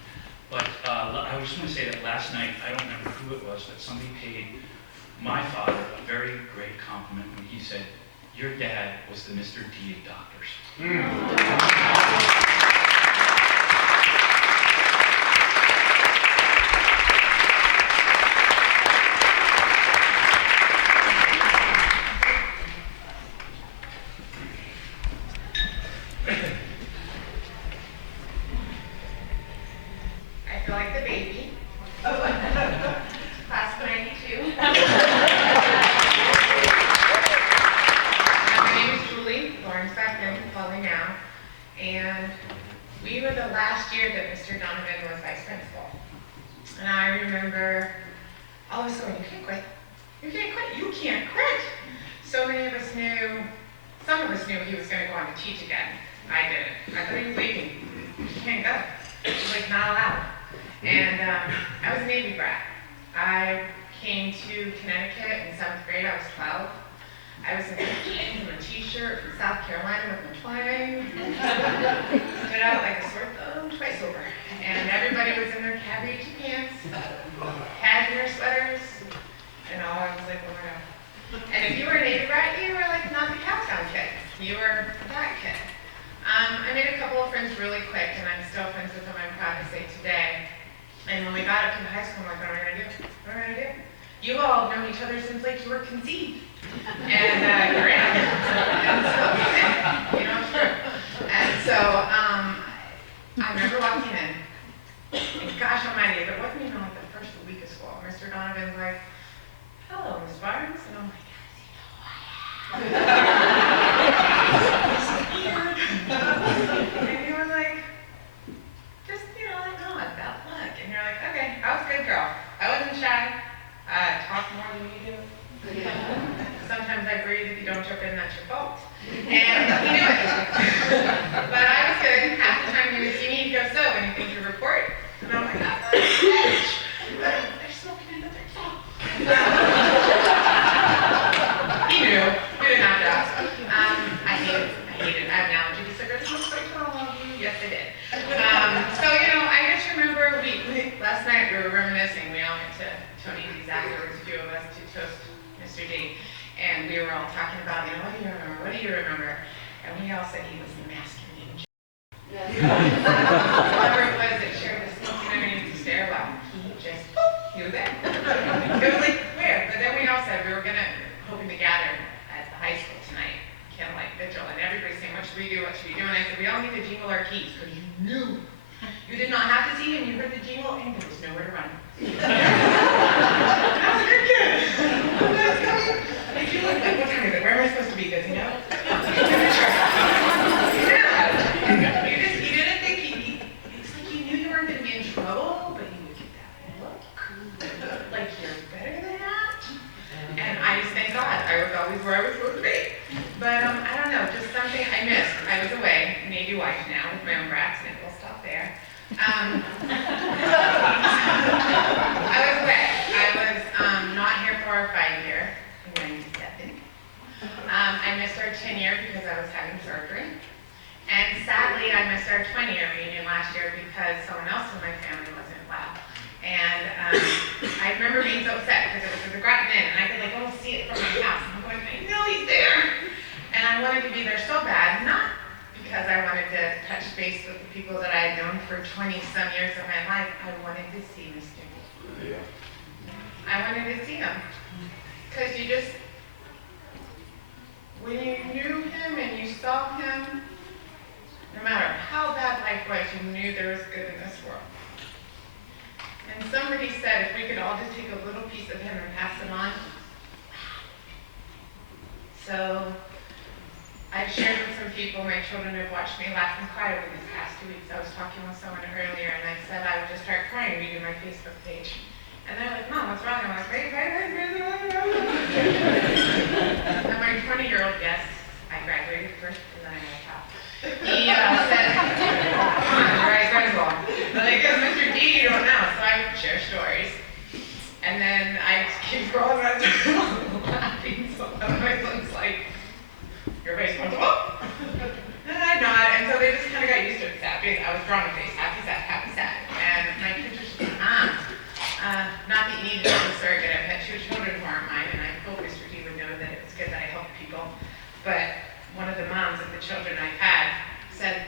But I just want to say that last night, I don't remember who it was, but somebody paid my father a very great compliment when he said, "Your dad was the Mr. D of doctors." I feel like the baby. Class of 92. My name is Julie, Lawrence back then, Polly now. And we were the last year that Mr. Donovan was vice principal. And I remember all of us going, you can't quit. You can't quit. You can't quit. So many of us knew, some of us knew he was going to go on to teach again. I didn't. I thought he was leaving. You can't go. It was like not allowed. And I was a Navy brat. I came to Connecticut in 7th grade. I was 12. I was in from a t-shirt from South Carolina with my twang. Stood out like a sore thumb twice over. And everybody was in their cabbage pants, cashmere sweaters, and all. I was like, oh my God. And if you were a Navy brat, you were like not the Capstown kid. You were that kid. I made a couple of friends really quick, and I'm still friends with them, I'm proud to say today. And when we got up to high school, I'm like, what am I going to do? What am I going to do? You all have known each other since like you were conceived. And you're in. And so, you know, it's true. And so I remember walking in, and gosh almighty, if it wasn't even like the first week of school, Mr. Donovan's like, hello, Miss Barnes. And I'm like, does he know who I am? He's weird. And he was like, just, you know, like, oh, it's bad luck. And you're like, okay, I was a good girl. I wasn't shy. I talked more than you do. Sometimes I breathe if you don't jump in remember. And we all said he was the master ninja. Whoever it was that shared the smoking underneath the stairwell, he was there. It was like weird, but then we all said we were hoping to gather at the high school tonight, candlelight vigil, and everybody's saying, what should we do, what should we do? And I said, we all need to jingle our keys, because you knew. You did not have to see him, you heard the jingle, and there was nowhere to run. I was a good kid. What's coming? Like, you look like, what time is it? Where am I supposed to be? Does he know? You didn't think it's like you knew you weren't going to be in trouble, but you would get that look. Like you're better than that. And I just thank God I was always where I was supposed to be. But I don't know, just something I missed. I was away, Navy wife now with my own brats, and we'll stop there. I was away. I was not here for our 5-year, 97. I missed our 10-year because I was having surgery. And sadly, I missed our 20-year reunion last year because someone else in my family wasn't well. And I remember being so upset because it was a Grattan Inn, and I could like almost see it from my house. I'm going, I know he's there. And I wanted to be there so bad, not because I wanted to touch base with the people that I had known for 20-some years of my life. I wanted to see Mr. D. I wanted to see him. Because you just, when you knew him and you saw him, no matter how bad life was, you knew there was good in this world. And somebody said if we could all just take a little piece of him and pass it on. So I've shared with some people, my children have watched me laugh and cry over these past 2 weeks. I was talking with someone earlier and I said I would just start crying reading my Facebook page. And they're like, Mom, what's wrong? I'm like, wait. And my 20-year-old, yes, I graduated first and then I got top. He said, come on, your eyes are long. But like, Mr. D, you don't know. So I would share stories. And then I just keep scrolling around laughing. So my son's like, your face went up. And I nod. And so they just kind of got used to it. Sad face. I was drawing a face. Happy, sad, happy, sad. And my kids were just like, Mom, not that you need to be a surrogate. I've had 2 children who aren't mine. And I hope Mr. D would know that it's good that I help people. But one of the moms of the children I've had said,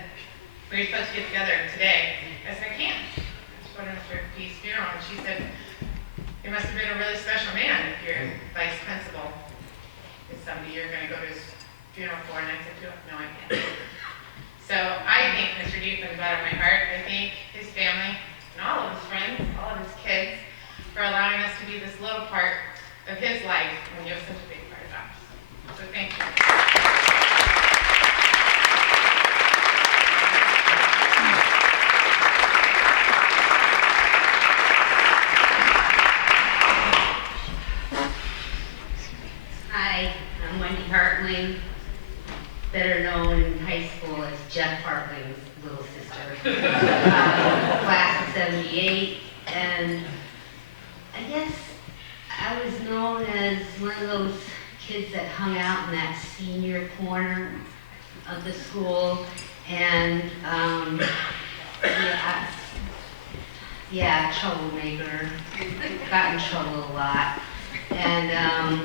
we're supposed to get together today. I said, I can't. I just went to Mr. D's funeral, and she said, you must have been a really special man if your vice principal is somebody you're going to go to his funeral for. And I said, no, I can't. So I thank Mr. D from the bottom of my heart. I thank his family and all of his friends, all of his kids, for allowing us to be this little part of his life when he was such a big part of ours. So thank you. Hi, I'm Wendy Hartling, better known in high school as Jeff Hartling's little sister. Class of 78, and I guess I was known as one of those kids that hung out in that senior corner of the school, and troublemaker, got in trouble a lot. And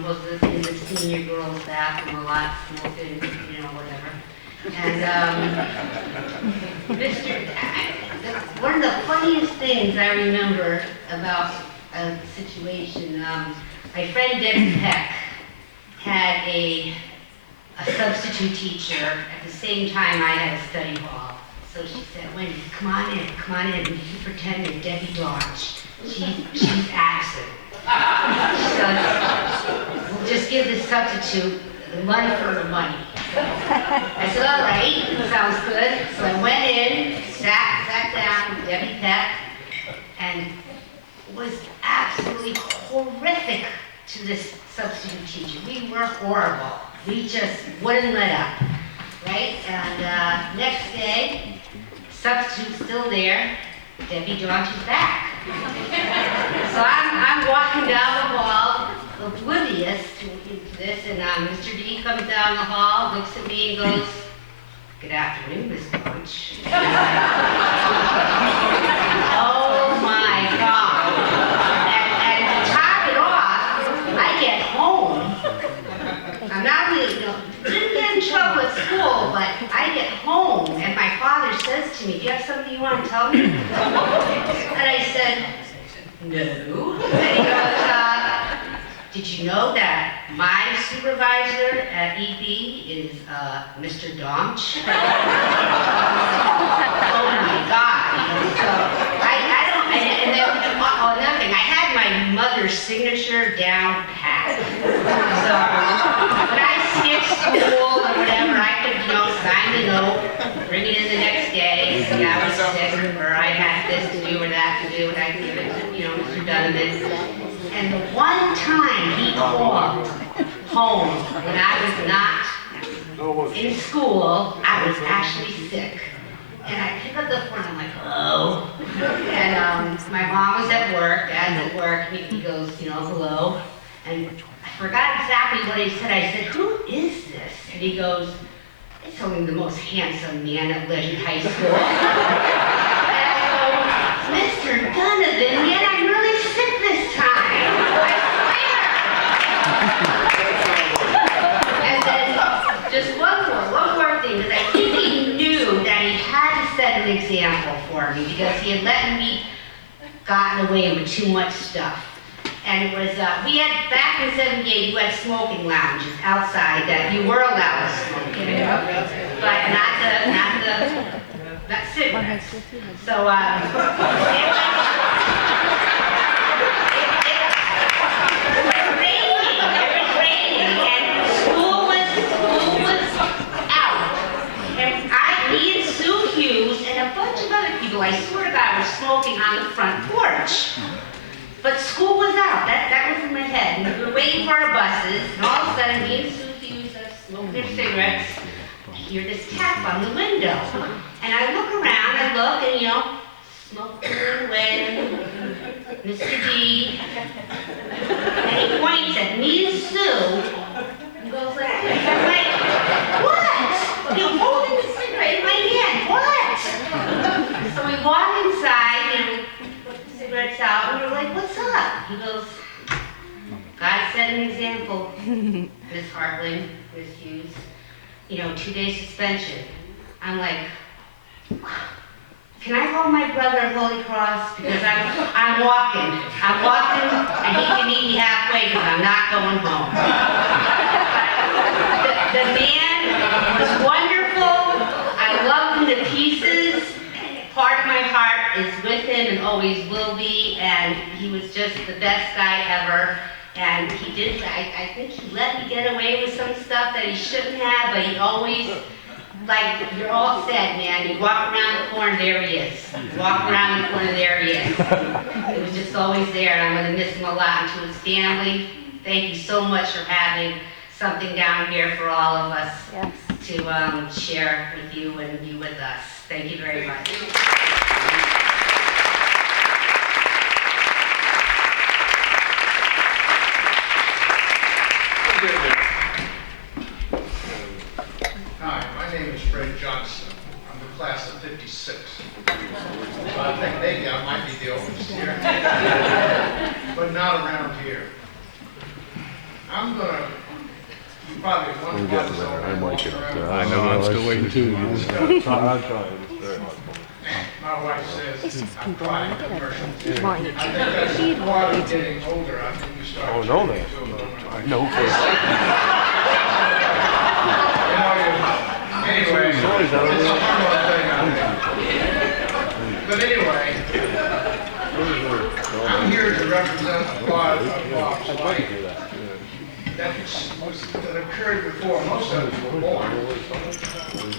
was in the senior girls' bathroom a lot, smoking, whatever. And one of the funniest things I remember about a situation, my friend Debbie Peck had a substitute teacher at the same time I had a study hall. So she said, Wendy, come on in, you can pretend you're Debbie Dodge. She's absent. So we'll just give the substitute the money for the money. I said, all right, sounds good. So I went in, sat down with Debbie Peck, and was absolutely horrific to this substitute teacher. We were horrible. We just wouldn't let up, right? And next day, substitute's still there. Debbie Dodge is back. So I'm walking down the hall, oblivious to this, and Mr. D comes down the hall, looks at me and goes, good afternoon, Miss Dodge. Oh my God. And to top it off, I get home. I'm not really, didn't get in trouble school, but I get home and my father says to me, do you have something you want to tell me? And I said, no. And he goes, did you know that my supervisor at EB is Mr. Domch? Oh my God. So I don't, and then, another thing, I had my mother's signature down pat. So when I skipped school or whatever, I could, sign the note, bring it in the next day, say I was sick, or I had this to do or that to do, and I'd give it to, Mr. Donovan. And the one time he called home when I was not in school, I was actually sick. And I pick up the phone, I'm like, hello? And my mom was at work, Dad's at work, and he goes, hello. And I forgot exactly what he said. I said, who is this? And he goes, it's only the most handsome man at Ledyard High School. And I go, Mr. Donovan, man, I'm really sick this time. I swear. And then just one more thing, because I think he knew that he had to set an example for me, because he had let me gotten away with too much stuff. And it was, we had, back in '78, you had smoking lounges outside that you were allowed to smoke in, but not cigarettes. So, it was raining, and school was out. And me and Sue Hughes and a bunch of other people, I swear to God, were smoking on the front porch. But school was out. That was in my head. And we were waiting for our buses, and all of a sudden, me and Sue Hughes are smoking their cigarettes. I hear this tap on the window. And I look around, and smoking away, Mr. D. And he points at me and Sue, and goes like this. I'm like, what? You're holding the cigarette in my hand. What? So we walk inside, cigarettes out, and we're like, what's up? He goes, God set an example, Miss Hartling, Miss Hughes, 2-day suspension. I'm like, can I hold my brother at Holy Cross? Because I'm walking, and he can meet me halfway because I'm not going home. The man was wonderful. I love him to pieces. Part of my heart is with him and always will be, and he was just the best guy ever. And he did, I think he let me get away with some stuff that he shouldn't have, but he always, like you're all said, man, you walk around the corner, there he is. You walk around the corner, there he is. He was just always there, and I'm going to miss him a lot. And to his family, thank you so much for having something down here for all of us to share with you and you with us. Thank you very much. Hi, my name is Fred Johnson. I'm the class of '56. So I think maybe I might be the oldest here, but not around here. I'm gonna. You probably wonder why this all went on. I know, I'm still waiting too. My wife says I'm crying commercial. I think that's part of getting older. I think you start. Oh, no, that. I know for anyway, it's a horrible thing, I think. But anyway, I'm here to represent a part of Bob's life that occurred before most of us were born.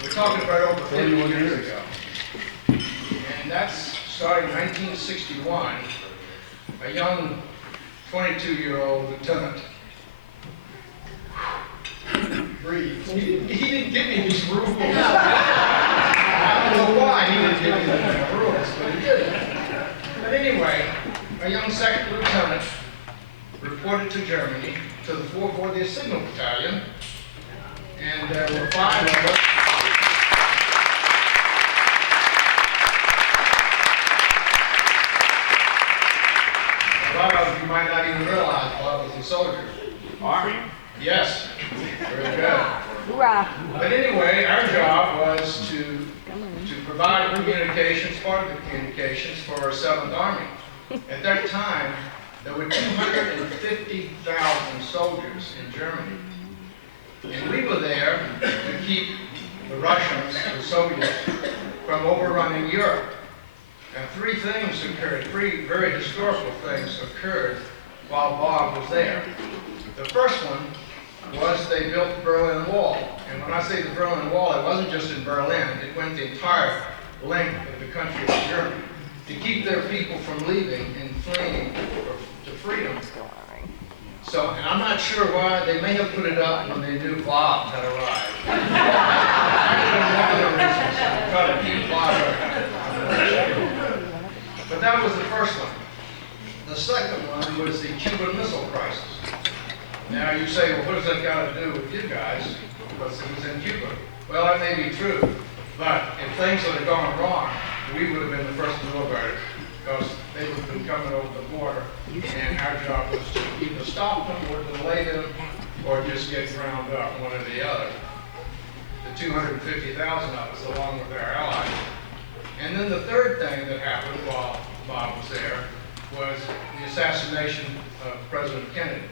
We're talking about over 50 years ago. And that's starting in 1961. A young 22-year-old lieutenant breathed. He didn't give me these rules. I don't know why he didn't give me the rules, but he did. But anyway, a young second lieutenant reported to Germany, to the 440th Signal Battalion, and there were 5 of us. A lot of you might not even realize Bob was a soldier. Army? Yes. Very good. Hoorah. But anyway, communications, part of the communications for 7th Army. At that time, there were 250,000 soldiers in Germany. And we were there to keep the Russians, the Soviets, from overrunning Europe. And three things occurred, three very historical things occurred while Bob was there. The first one was they built the Berlin Wall. And when I say the Berlin Wall, it wasn't just in Berlin, it went the entire length of the country of Germany to keep their people from leaving and fleeing to freedom. So, and I'm not sure why, they may have put it up when they knew Bob had arrived. One of the reasons, try to keep Bob around. But that was the first one. The second one was the Cuban Missile Crisis. Now you say, well, what does that got to do with you guys? Because it was in Cuba. Well, that may be true, but if things had gone wrong, we would have been the first to know about it, because they would have been coming over the border, and our job was to either stop them or delay them, or just get ground up, one or the other. The 250,000 of us, along with our allies. And then the third thing that happened while Bob was there was the assassination of President Kennedy.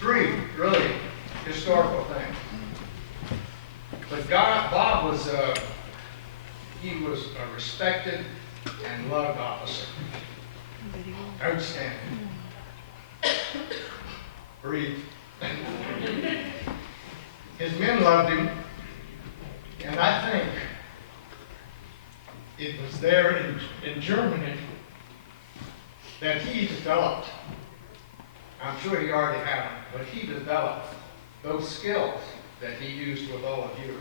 Three really historical things. But Bob was he was a respected and loved officer. Outstanding. Breathe. His men loved him, and I think it was there in Germany that he developed, I'm sure he already had them, but he developed those skills that he used with all of you.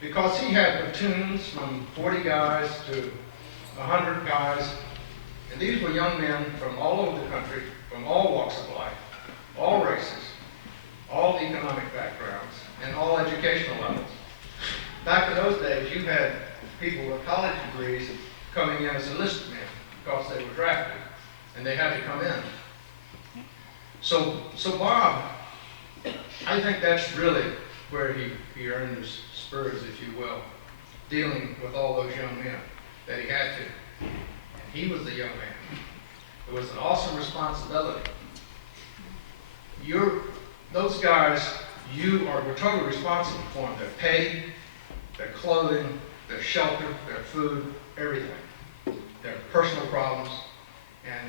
Because he had platoons from 40 guys to 100 guys, and these were young men from all over the country, from all walks of life, all races, all economic backgrounds, and all educational levels. Back in those days, you had people with college degrees coming in as enlisted men because they were drafted, and they had to come in. So Bob, I think that's really where he earned his spurs, if you will, dealing with all those young men that he had to. And he was the young man. It was an awesome responsibility. Those guys, we're totally responsible for them. Their pay, their clothing, their shelter, their food, everything. Their personal problems.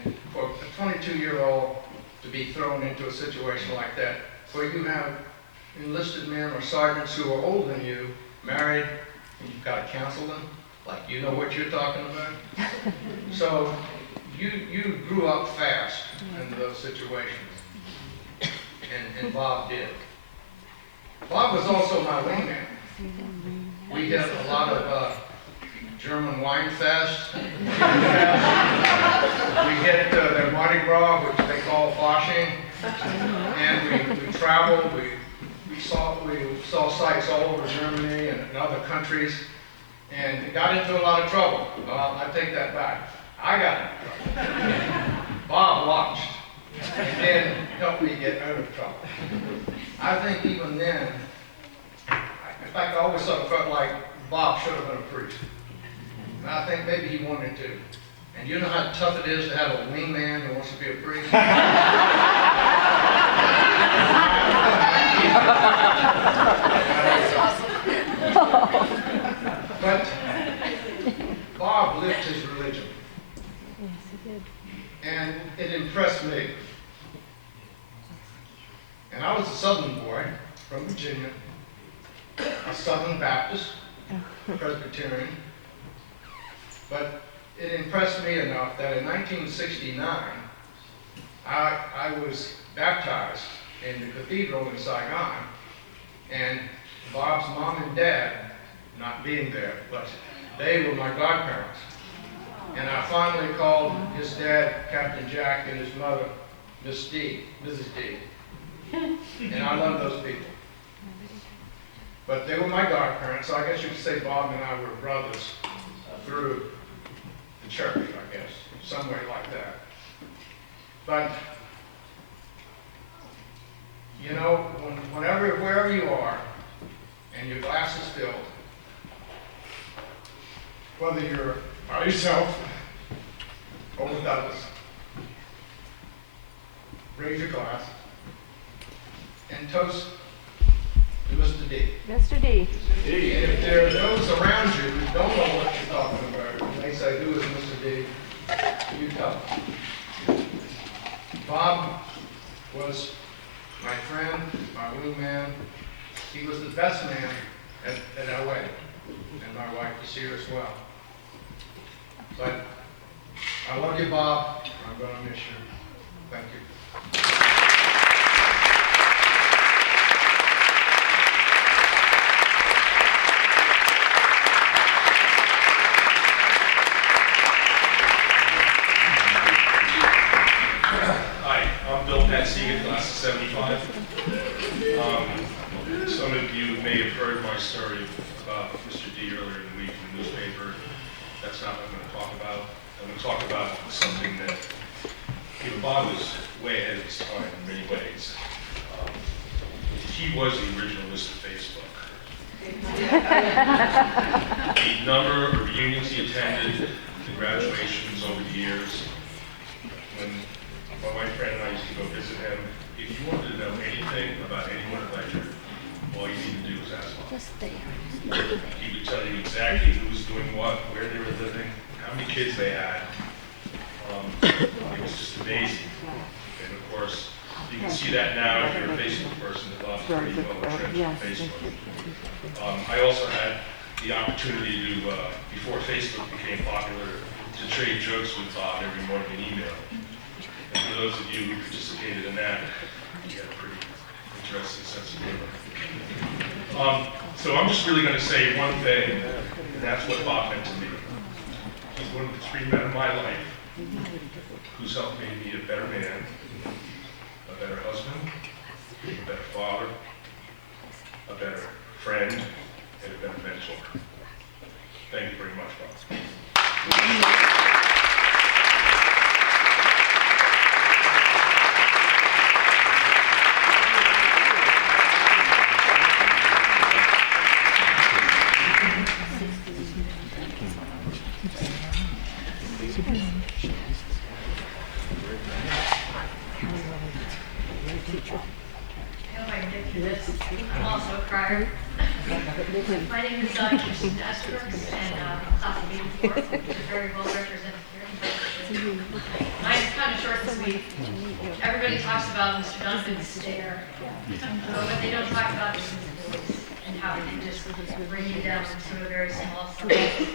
And for a 22-year-old to be thrown into a situation like that, where you have enlisted men or sergeants who are older than you, married, and you've got to counsel them, like you know what you're talking about. So you grew up fast in those situations, and Bob did. Bob was also my wingman. We did a lot of German wine fest. We hit their Mardi Gras, which they call Fasching, and we traveled. We saw sites all over Germany and in other countries, and got into a lot of trouble. I take that back. I got into trouble. Bob watched, and then helped me get out of trouble. I think even then, in fact, I always sort of felt like Bob should have been a priest. And I think maybe he wanted to. And you know how tough it is to have a wingman who wants to be a priest? But Bob lived his religion. Yes, he did. And it impressed me. And I was a Southern boy from Virginia, a Southern Baptist, Presbyterian. But it impressed me enough that in 1969, I was baptized in the cathedral in Saigon, and Bob's mom and dad, not being there, but they were my godparents. And I finally called his dad, Captain Jack, and his mother, Mrs. D. And I love those people. But they were my godparents, so I guess you could say Bob and I were brothers through the church, I guess, some way like that. But, you know, wherever you are, and your glass is filled, whether you're by yourself or with others, raise your glass and toast to Mr. D. Mr. D. And if there are those around you who don't know what you're talking about, and they say, who is Mr. D, you tell them. Bob was my friend, my wingman. He was the best man at our wedding, and my wife was here as well. So I love you, Bob. I'm going to miss you. Thank you. Hi, I'm Bill Patsiga, class of 75. Some of you may have heard my story about Mr. D earlier in the week in the newspaper. That's not what I'm going to talk about. I'm going to talk about something that, Bob was way ahead of his time in many ways. He was the original Mr. Facebook. The number of reunions he attended, the graduations over the years, when my wife Fran and I used to go visit him, if you wanted to know anything about anyone at Ledyard, all you need to do was ask Bob. He would tell you exactly who was doing what, where they were living, how many kids they had. It was just amazing. And of course, you can see that now if you're a Facebook person, that Bob's pretty well entrenched on Facebook. I also had the opportunity to, before Facebook became popular, to trade jokes with Bob every morning in email. And for those of you who participated in that, he had a pretty interesting sense of humor. So I'm just really going to say one thing, and that's what Bob meant to me. He's one of the three men in my life who's helped me be a better man, a better husband, a better father, a better friend, and a better mentor. Thank you very much, Bob. I'm also a crier. My name is Kirsten Asperger's, and I'm class of 84, which is very well represented here. Mine's kind of short and sweet. Everybody talks about Mr. Donovan's stare, but what they don't talk about is his voice and how he can just bring you down to a very small size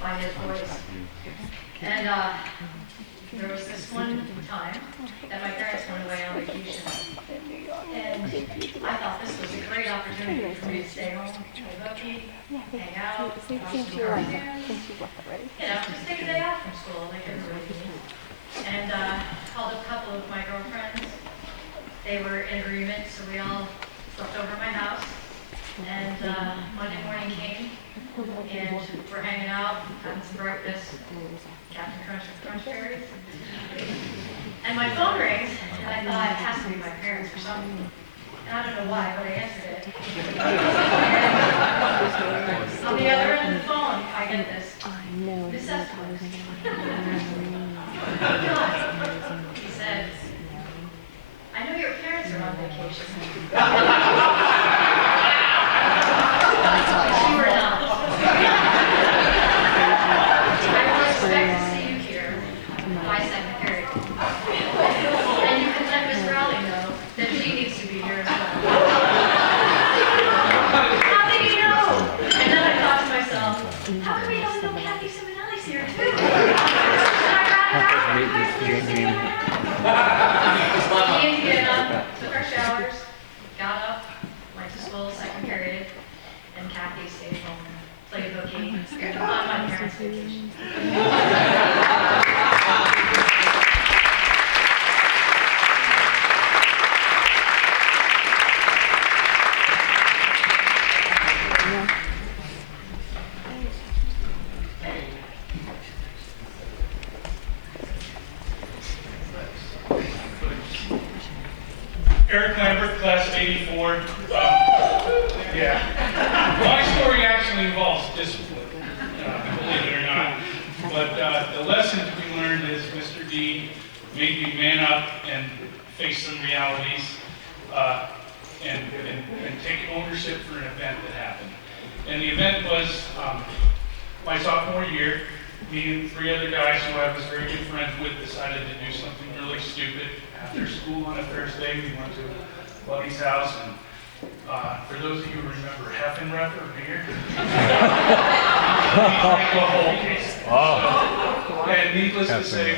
by his voice. And there was this one time that my parents went away on vacation. And I thought this was a great opportunity for me to stay home, play hooky, hang out, watch some cartoons, just take a day off from school like everybody did. And called a couple of my girlfriends. They were in agreement, so we all slept over at my house. And Monday morning came, and we're hanging out, having some breakfast, Captain Crunch with Crunch Berries. And my phone rings, and I thought it has to be my parents or something. And I don't know why, but I answered it. And on the other end of the phone, I get this. Miss Esposito. He said, I know your parents are on vacation. You were not. I will expect to see you here by second period. And you can let Miss Rowley know that she needs to be here as well. How did you know? And then I thought to myself, how come he doesn't know Kathy Simonelli's here too? Me and Vienna took our showers, got up, went to school, second period, and Kathy stayed home and played hooky on my parents' vacation. Eric Lambert, class of 84. Yeah. My story actually involves discipline, believe it or lessons we learned is Mr. D made me man up and face some realities, and take ownership for an event that happened. And the event was my sophomore year. Me and 3 other guys who I was very good friends with decided to do something really stupid. After school on a Thursday, we went to a buddy's house, and for those of you who remember Hef and Ref or beer, we drank the whole case. And needless to say,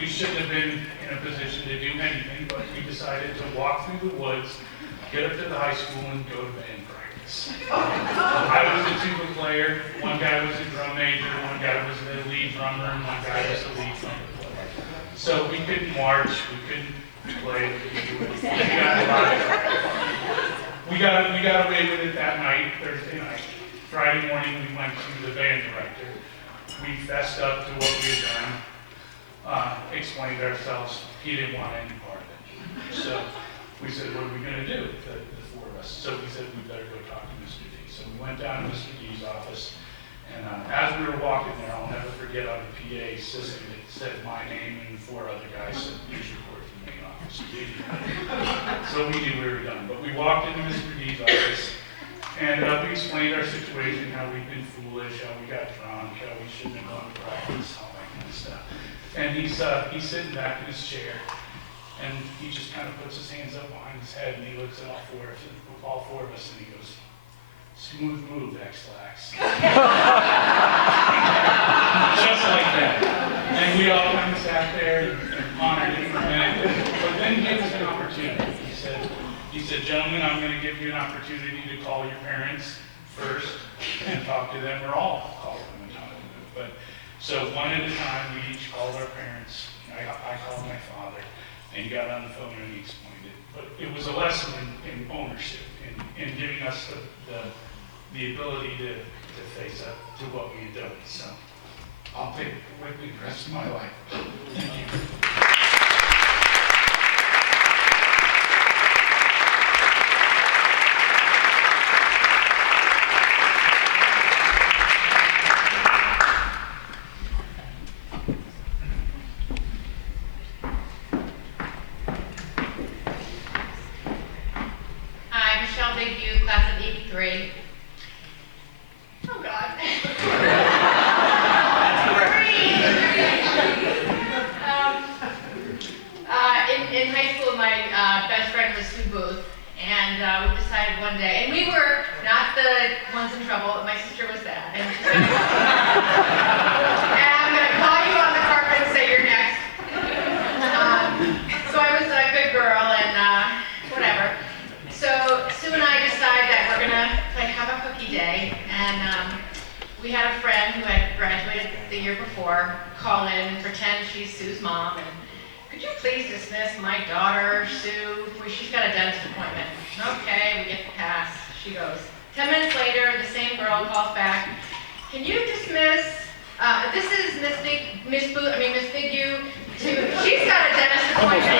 we shouldn't have been in a position to do anything, but we decided to walk through the woods, get up to the high school, and go to band practice. I was a tuba player, one guy was a drum major, one guy was the lead drummer, and one guy was the lead trumpet player. So we couldn't march, we couldn't play, we got away with it that night, Thursday night. Friday morning, we went to the band director. We fessed up to what we had done, explained ourselves. He didn't want any part of it. So we said, what are we going to do, the 4 of us? So we said, we better go talk to Mr. D. So we went down to Mr. D's office, and as we were walking there, I'll never forget on the PA system, it said my name and 4 other guys said, please report to the main office. So we knew we were done. But we walked into Mr. D's office, and we explained our situation, how we'd been foolish, how we got drunk, how we shouldn't have gone to practice, all that kind of stuff. And he's sitting back in his chair, and he just kind of puts his hands up behind his head, and he looks at all four of us, and he goes, smooth move, X-Lax. Just like that. And we all kind of sat there and pondered it for a minute, but then he gave us an opportunity. He said, gentlemen, I'm going to give you an opportunity to call your parents first and talk to them, or all call them and talk to them. But so one at a time, we each called our parents. I called my father, and he got on the phone and he explained it. But it was a lesson in ownership, in giving us the ability to face up to what we had done. So I'll take it with me the rest of my life. Thank you. Class of 83. Oh God. In high school, my best friend was Sue Booth, and we decided one day, and we were not the ones in trouble, my sister was that. And I'm going to call you on the carpet and say you're next. So I was a good girl, and whatever. So Sue and I decided that we're gonna have a cookie day, and we had a friend who had graduated the year before call in and pretend she's Sue's mom, and could you please dismiss my daughter, Sue? She's got a dentist appointment. Okay, we get the pass. She goes. 10 minutes later, the same girl calls back. Can you dismiss? This is Miss Bigu. She's got a dentist appointment.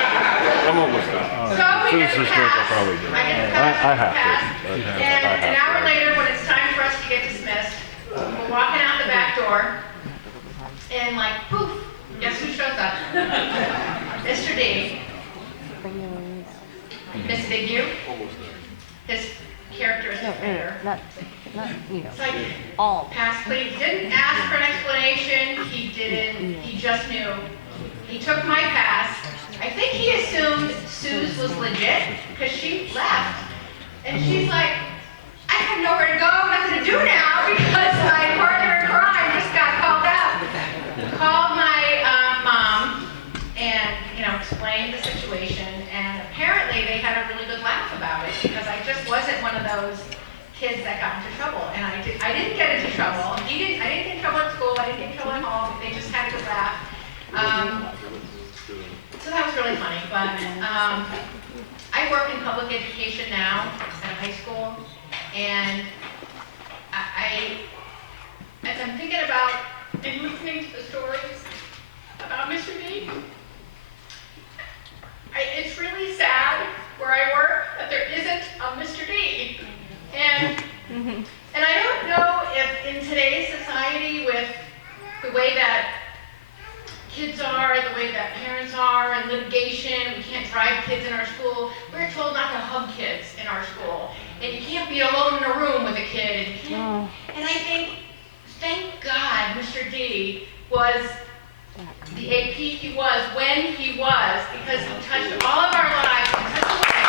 I'm almost done. So we get the pass. Probably do. I get the pass. I have pass. to. And an hour later, when it's time for us to get dismissed, we're walking out the back door, and like, poof, guess who shows up? Mr. D. Miss Bigu. His character is there. It's like, pass please. Didn't ask for an explanation. He didn't. He just knew. He took my pass. I think he assumed Sue's was legit because she left. And she's like, I have nowhere to go, nothing to do now because my partner in crime just got called out. Called my mom and, explained the situation. And apparently they had a really good laugh about it because I just wasn't one of those kids that got into trouble. And I didn't get into trouble. I didn't get in trouble at school. I didn't get in trouble at home. They just had a good laugh. So that was really funny, but I work in public education now at a high school, and as I'm thinking about and listening to the stories about Mr. D, it's really sad where I work that there isn't a Mr. D. And I don't know if in today's society with the way that D was the AP he was when he was, because he touched all of our lives in such a way.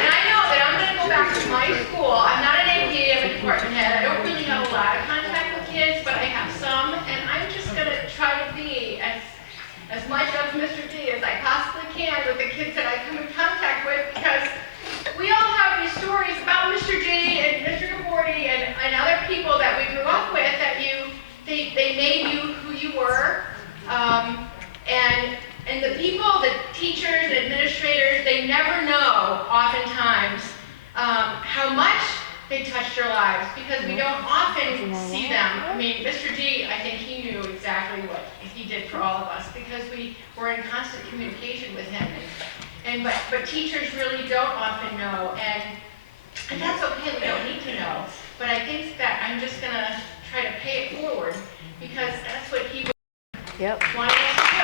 And I know that I'm going to go back to my school. I'm not an AP, I'm a department head. I don't really have a lot of contact with kids, but I have some, and I'm just going to try to be as much of Mr. D as I possibly can with the kids that I come in contact with, because we all have these stories about Mr. D and Mr. Gabordi and other people that we grew up with that they made you who you were. And the people, the teachers, and administrators, they never know, oftentimes, how much they touched your lives, because we don't often see them. I mean, Mr. D, I think he knew exactly what he did for all of us, because we were in constant communication with him. But teachers really don't often know, and that's okay, we don't need to know. But I think that I'm just gonna try to pay it forward, because that's what he wanted us to do.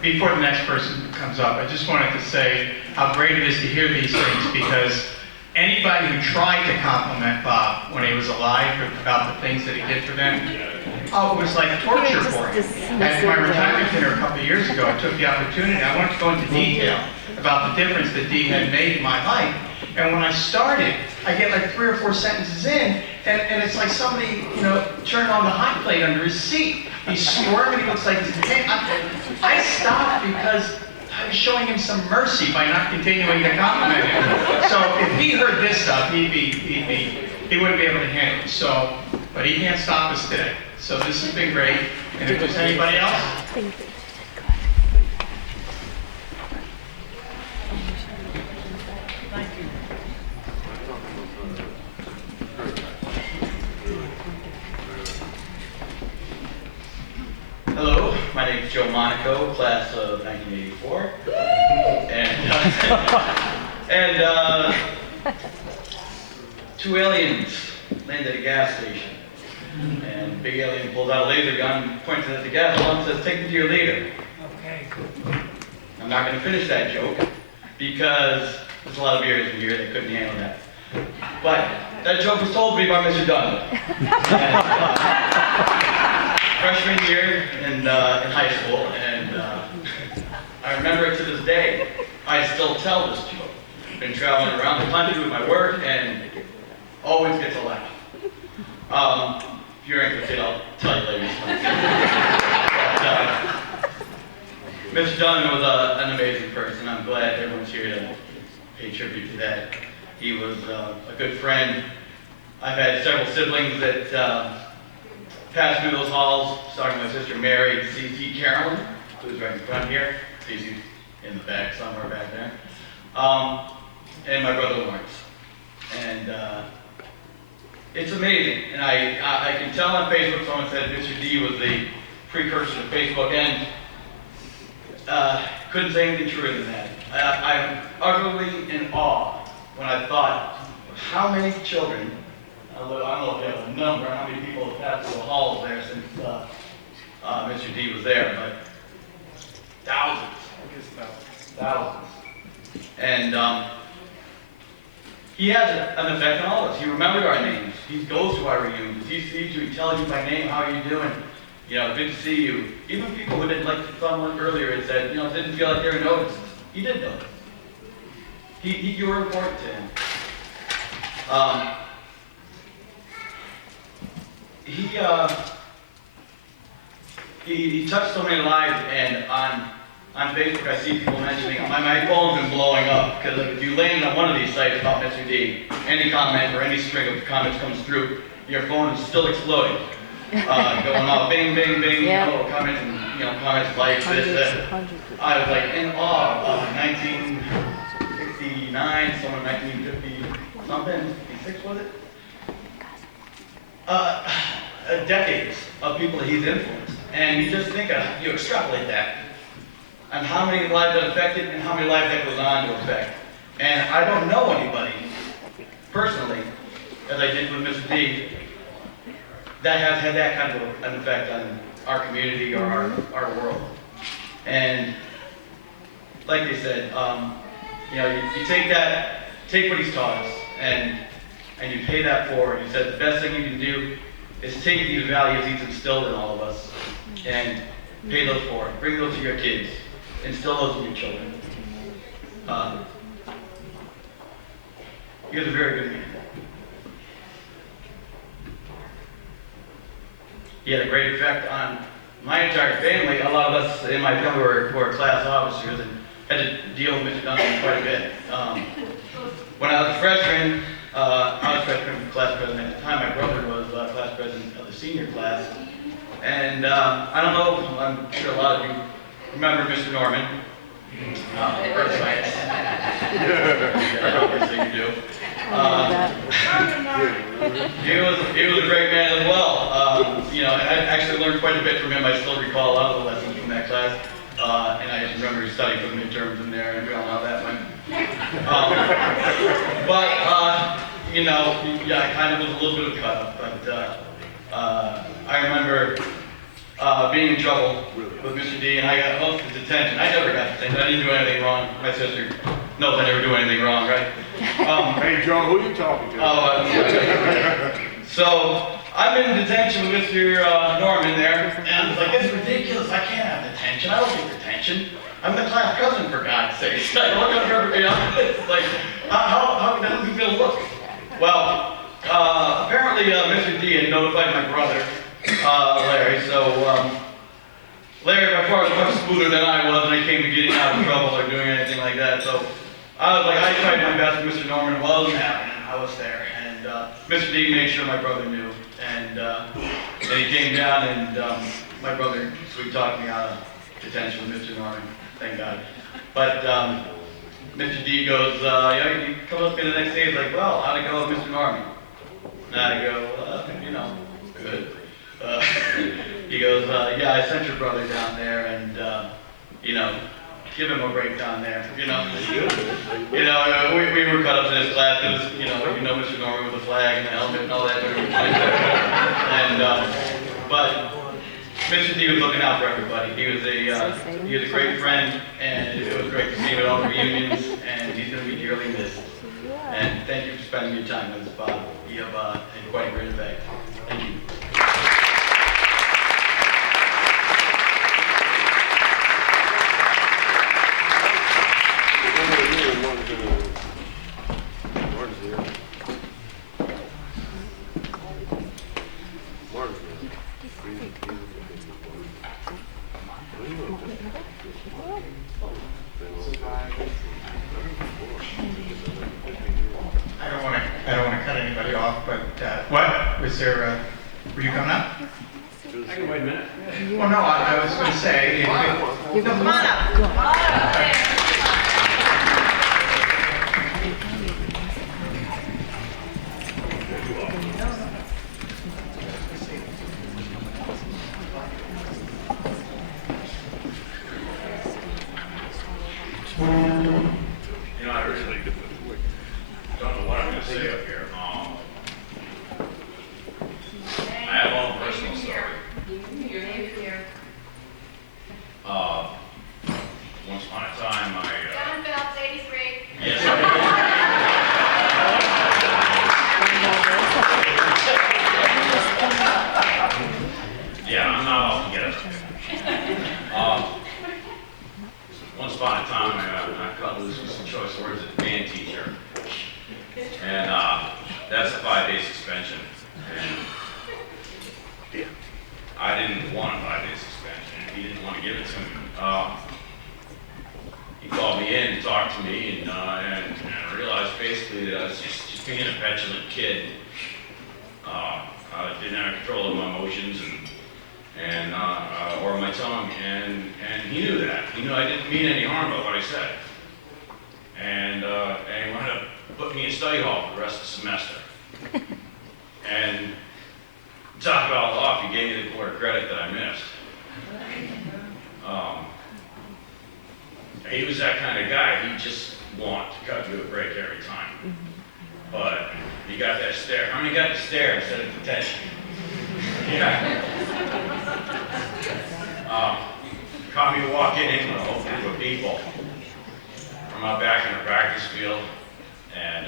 Before the next person comes up, I just wanted to say how great it is to hear these things, because anybody who tried to compliment Bob when he was alive about the things that he did for them, it was like torture for him. At my retirement dinner a couple of years ago, I took the opportunity, I wanted to go into detail about the difference that Dee had made in my life. And when I started, I get like 3 or 4 sentences in, and it's like somebody, turned on the hot plate under his seat. He's squirming, he looks like he's in pain. I stopped because I was showing him some mercy by not continuing to compliment him. So if he heard this stuff, he wouldn't be able to handle it. So, but he can't stop us today. So this has been great. And if there's anybody else? Hello, my name is Joe Monaco, class of 1984. And 2 aliens landed at a gas station. And big alien pulls out a laser gun, points it at the gas pump, and says, "Take me to your leader." Okay. I'm not going to finish that joke, because there's a lot of ears in here that couldn't handle that. But that joke was told to me by Mr. Donovan. Freshman year in high school, and I remember it to this day. I still tell this joke. Been traveling around the country with my work, and always gets a laugh. If you're interested, I'll tell you later. Mr. Donovan was an amazing person. I'm glad everyone's here to pay tribute to that. He was a good friend. I've had several siblings that passed through those halls, starting with my sister Mary, C.C. Carolyn, who's right in front here, C.C. in the back, somewhere back there, and my brother Lawrence. And it's amazing, and I can tell on Facebook, someone said Mr. D was the precursor to Facebook, and couldn't say anything truer than that. I'm utterly in awe when I thought how many children, I don't know if you have a number, how many people have passed through the halls there since Mr. D was there, but thousands. Thousands. And he has an effect on all of us. He remembered our names. He goes to our reunions. He sees you, he tells you by name, how are you doing? Good to see you. Even people who didn't, like someone earlier had said, didn't feel like they were noticed. He did notice. You were important to him. He touched so many lives, and on Facebook I see people mentioning, my phone's been blowing up, because if you land on one of these sites about Mr. D, any comment or any string of comments comes through, your phone is still exploding. Going off, bing, bing, bing, comments and, comments like this, that. I was like in awe of 1969, someone 1950 something, 56 was it? Decades of people that he's influenced. And you just think you extrapolate that on how many lives that affected and how many lives that goes on to affect. And I don't know anybody, personally, as I did with Mr. D, that has had that kind of an effect on our community or our world. And like they said, you know, you take what he's taught us, and you pay that forward. He said the best thing you can do is take these values he's instilled in all of us and pay those forward. Bring those to your kids. Instill those in your children. He was a very good man. He had a great effect on my entire family. A lot of us in my family were class officers and had to deal with Mr. Donovan quite a bit. When I was a freshman, I was freshman class president at the time. My brother was class president of the senior class. And I don't know, I'm sure a lot of you remember Mr. Norman. Personally, obviously you do. He was a great man as well. You know, I actually learned quite a bit from him. I still recall a lot of the lessons from that class. And I just remember studying for the midterms in there, and we all know how that went. You know, yeah, I kind of was a little bit of cut up, but I remember being in trouble with Mr. D, and I got most of his attention. I never got detention. I didn't do anything wrong. My sister knows I never do anything wrong, right? Hey, John, who you talking to? So I'm in detention with Mr. Norman there, and I was like, this is ridiculous. I can't have detention. I don't get detention. I'm the class cousin, for God's sake. I don't remember, you know, it's like, how can that even look? Well, apparently Mr. D had notified my brother, Larry, so Larry by far was much smoother than I was when it came to getting out of trouble or doing anything like that. So I was like, I tried my best with Mr. Norman. It wasn't happening. I was there. And Mr. D made sure my brother knew. And he came down, and my brother sweet talked me out of detention with Mr. Norman. Thank God. But Mr. D goes, he comes up to me the next day, he's like, well, how'd it go with Mr. Norman? And I go, you know, good. He goes, yeah, I sent your brother down there, and, you know, give him a break down there, you know. You know, we were cut up in his class because, you know Mr. Norman with the flag and the helmet and all that. And, but Mr. D was looking out for everybody. He was a great friend, and it was great to see him at all the reunions, and he's going to be dearly missed. And thank you for spending your time with us, Bob. You have had quite a great effect. Thank you. I don't want to cut anybody off, but what was there? Were you coming up? I can wait a minute. Well, no, I was going to say. Come on up. Come on up. You know, I really don't know what I'm going to say up here. I have a little personal story. Once upon a time, John Phelps, 83. yes, yeah, I'm not off to get it. Once upon a time, I cut loose with some choice words at band teacher. And that's a 5-day suspension. And I didn't want a 5-day suspension. He didn't want to give it to me. He called me in and talked to me, and I realized basically that I was just being a petulant kid. I didn't have control of my emotions and or my tongue, and he knew that. He knew I didn't mean any harm by what I said. And he wanted to put me in study hall for the rest of the semester. And to talk about off, he gave me the quarter credit that I missed. He was that kind of guy. He just wanted to cut you a break every time. But he got that stare. How many got the stare instead of detention? Yeah. Caught me walking in with a whole group of people from out back in the practice field, and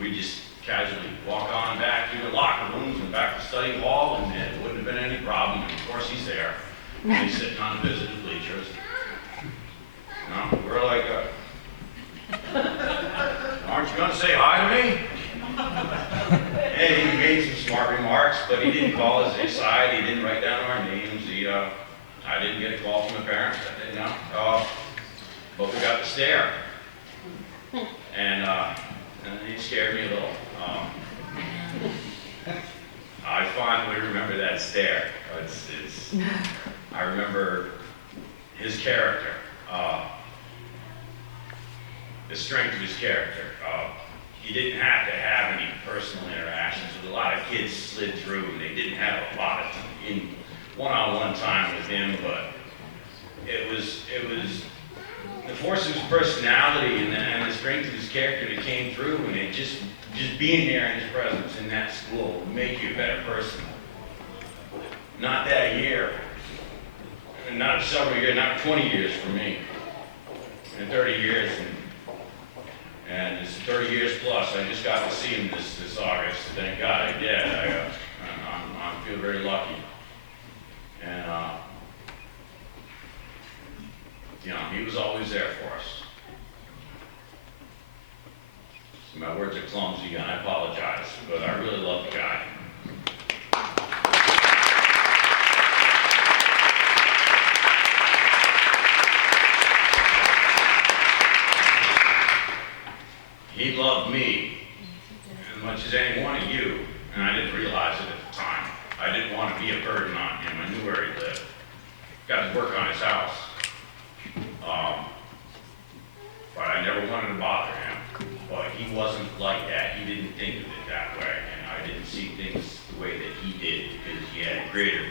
we just casually walk on back through the locker rooms and back to the study hall, and it wouldn't have been any problem. And of course, he's there. He's sitting on the visiting bleachers. You know, we're like, aren't you going to say hi to me? And he made some smart remarks, but he didn't call us aside. He didn't write down our names. I didn't get a call from the parents. I didn't know. But we got the stare. And he scared me a little. I fondly remember that stare. I remember his character, the strength of his character. He didn't have to have any personal interactions with a lot of kids slid through, and they didn't have a lot of one-on-one time with him, but it was the force of his personality and the strength of his character that came through, and it just being there in his presence in that school would make you a better person. Not that year, and not several years, not 20 years for me, and 30 years, and it's 30 years plus. I just got to see him this August. Thank God I did. I feel very lucky. And, you know, he was always there for us. So my words are clumsy, and I apologize, but I really love the guy. He loved me as much as any one of you, and I didn't realize it at the time. I didn't want to be a burden on him. I knew where he lived. Got to work on his house. But I never wanted to bother him. But he wasn't like that. He didn't think of it that way. And I didn't see things the way that he did, because he had greater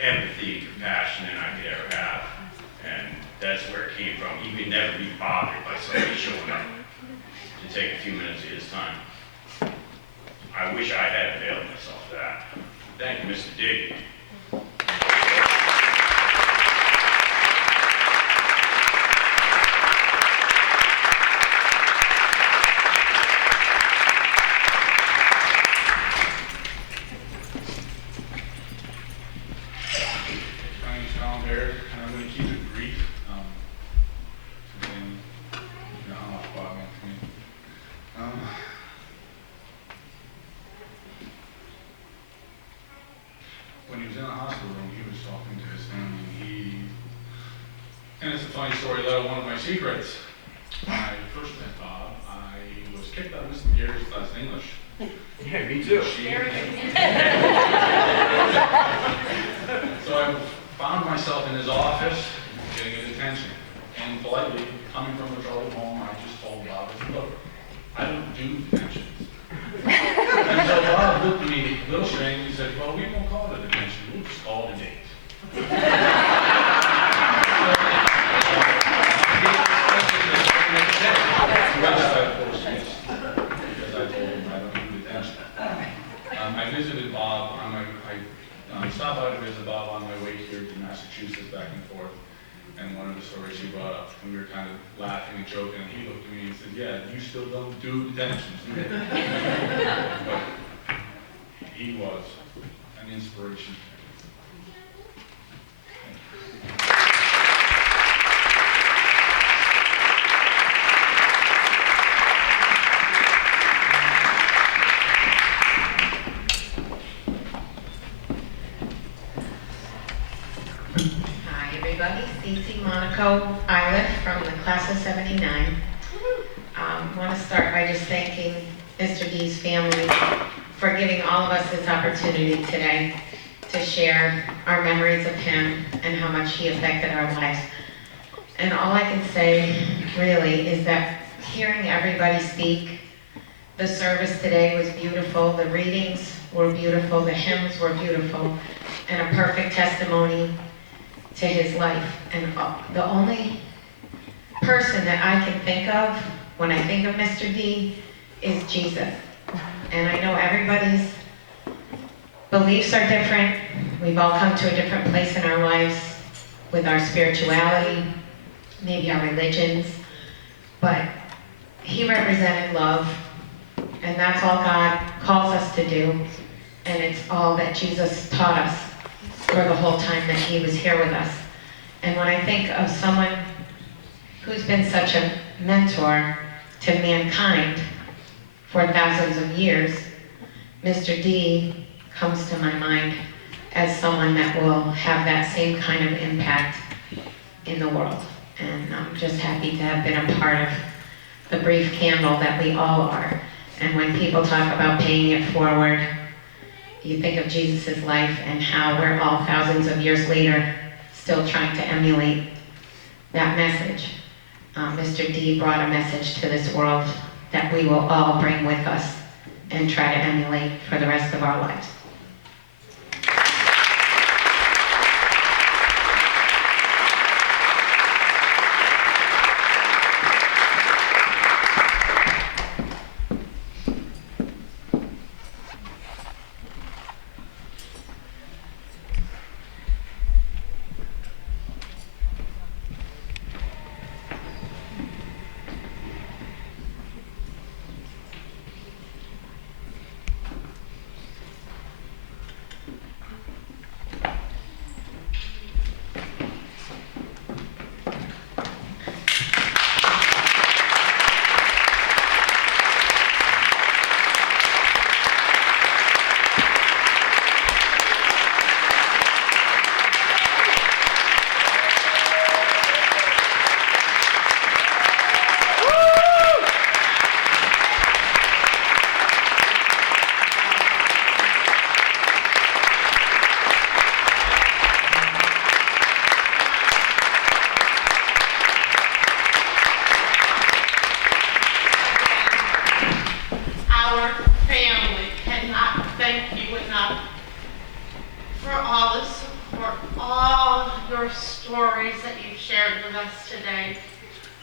empathy and compassion than I could ever have. And that's where it came from. He could never be bothered by somebody showing up to take a few minutes of his time. I wish I had availed myself of that. Thank you, Mr. D. When he was in the hospital room, he was talking to his family. And it's a funny story, one of my secrets. When I first met Bob, I was kicked out of Mr. Gary's class in English. Yeah, me too. So I found myself in his office, getting his attention. And politely, coming from a troubled home, I just told Bob, I said, look, I don't do detentions. And so Bob looked at me a little strange and said, well, we won't call it a detention, we'll just call it a date. Because I told him I don't do detention. I visited Bob I stopped by to visit Bob on my way here to Massachusetts, back and forth. And one of the stories he brought up, and we were kind of laughing and joking, and he looked at me and said, yeah, you still don't do detentions, do you? But he was an inspiration. Hi, everybody. Cece Monaco Eiliff from the class of '79. Want to start by just thanking Mr. D's family for giving all of us this opportunity today to share our memories of him and how much he affected our lives. And all I can say, really, is that hearing everybody speak, the service today was beautiful, the readings were beautiful, the hymns were beautiful, and a perfect testimony to his life. And the only person that I can think of when I think of Mr. D is Jesus. And I know everybody's beliefs are different. We've all come to a different place in our lives with our spirituality, maybe our religions, but he represented love, and that's all God calls us to do, and it's all that Jesus taught us for the whole time that he was here with us. And when I think of someone who's been such a mentor to mankind for thousands of years, Mr. D comes to my mind as someone that will have that same kind of impact in the world. And I'm just happy to have been a part of the brief candle that we all are. And when people talk about paying it forward, you think of Jesus' life and how we're all thousands of years later still trying to emulate that message. Mr. D brought a message to this world that we will all bring with us and try to emulate for the rest of our lives.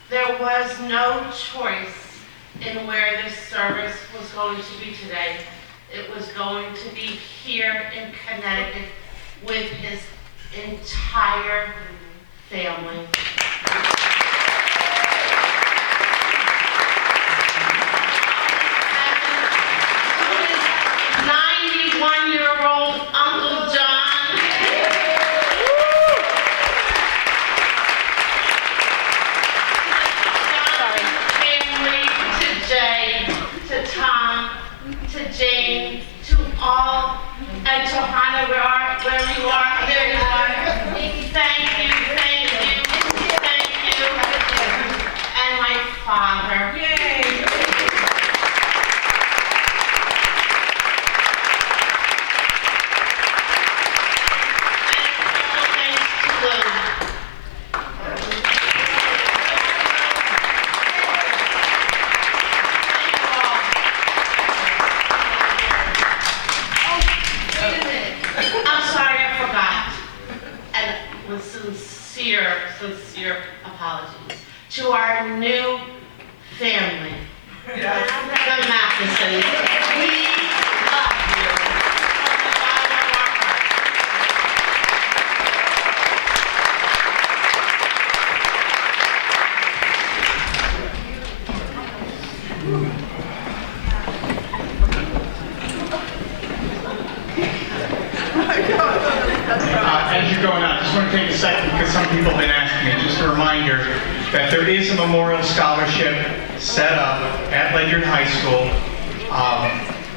There was no choice in where this service was going to be today. It was going to be here in Connecticut with his entire family. 91-year-old Uncle John. Family, to Jay, to Tom, to Jane, to all, and to Hannah, where you are, there you are. Thank you, thank you, thank you. And my father. Yay! Sincere apologies to our new family, the Mathesons. We love you from the bottom of our As you're going on, I just want to take a second because some people have been asking me. Just a reminder that there is a memorial scholarship set up at Ledyard High School.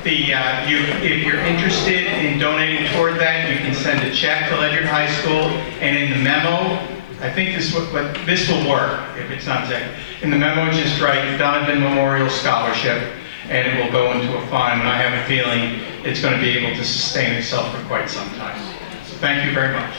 If you're interested in donating toward that, you can send a check to Ledyard High School, and in the memo, I think this will work if it's not exact. In the memo, just write Donovan Memorial Scholarship, and it will go into a fund, and I have a feeling it's going to be able to sustain itself for quite some time. So thank you very much.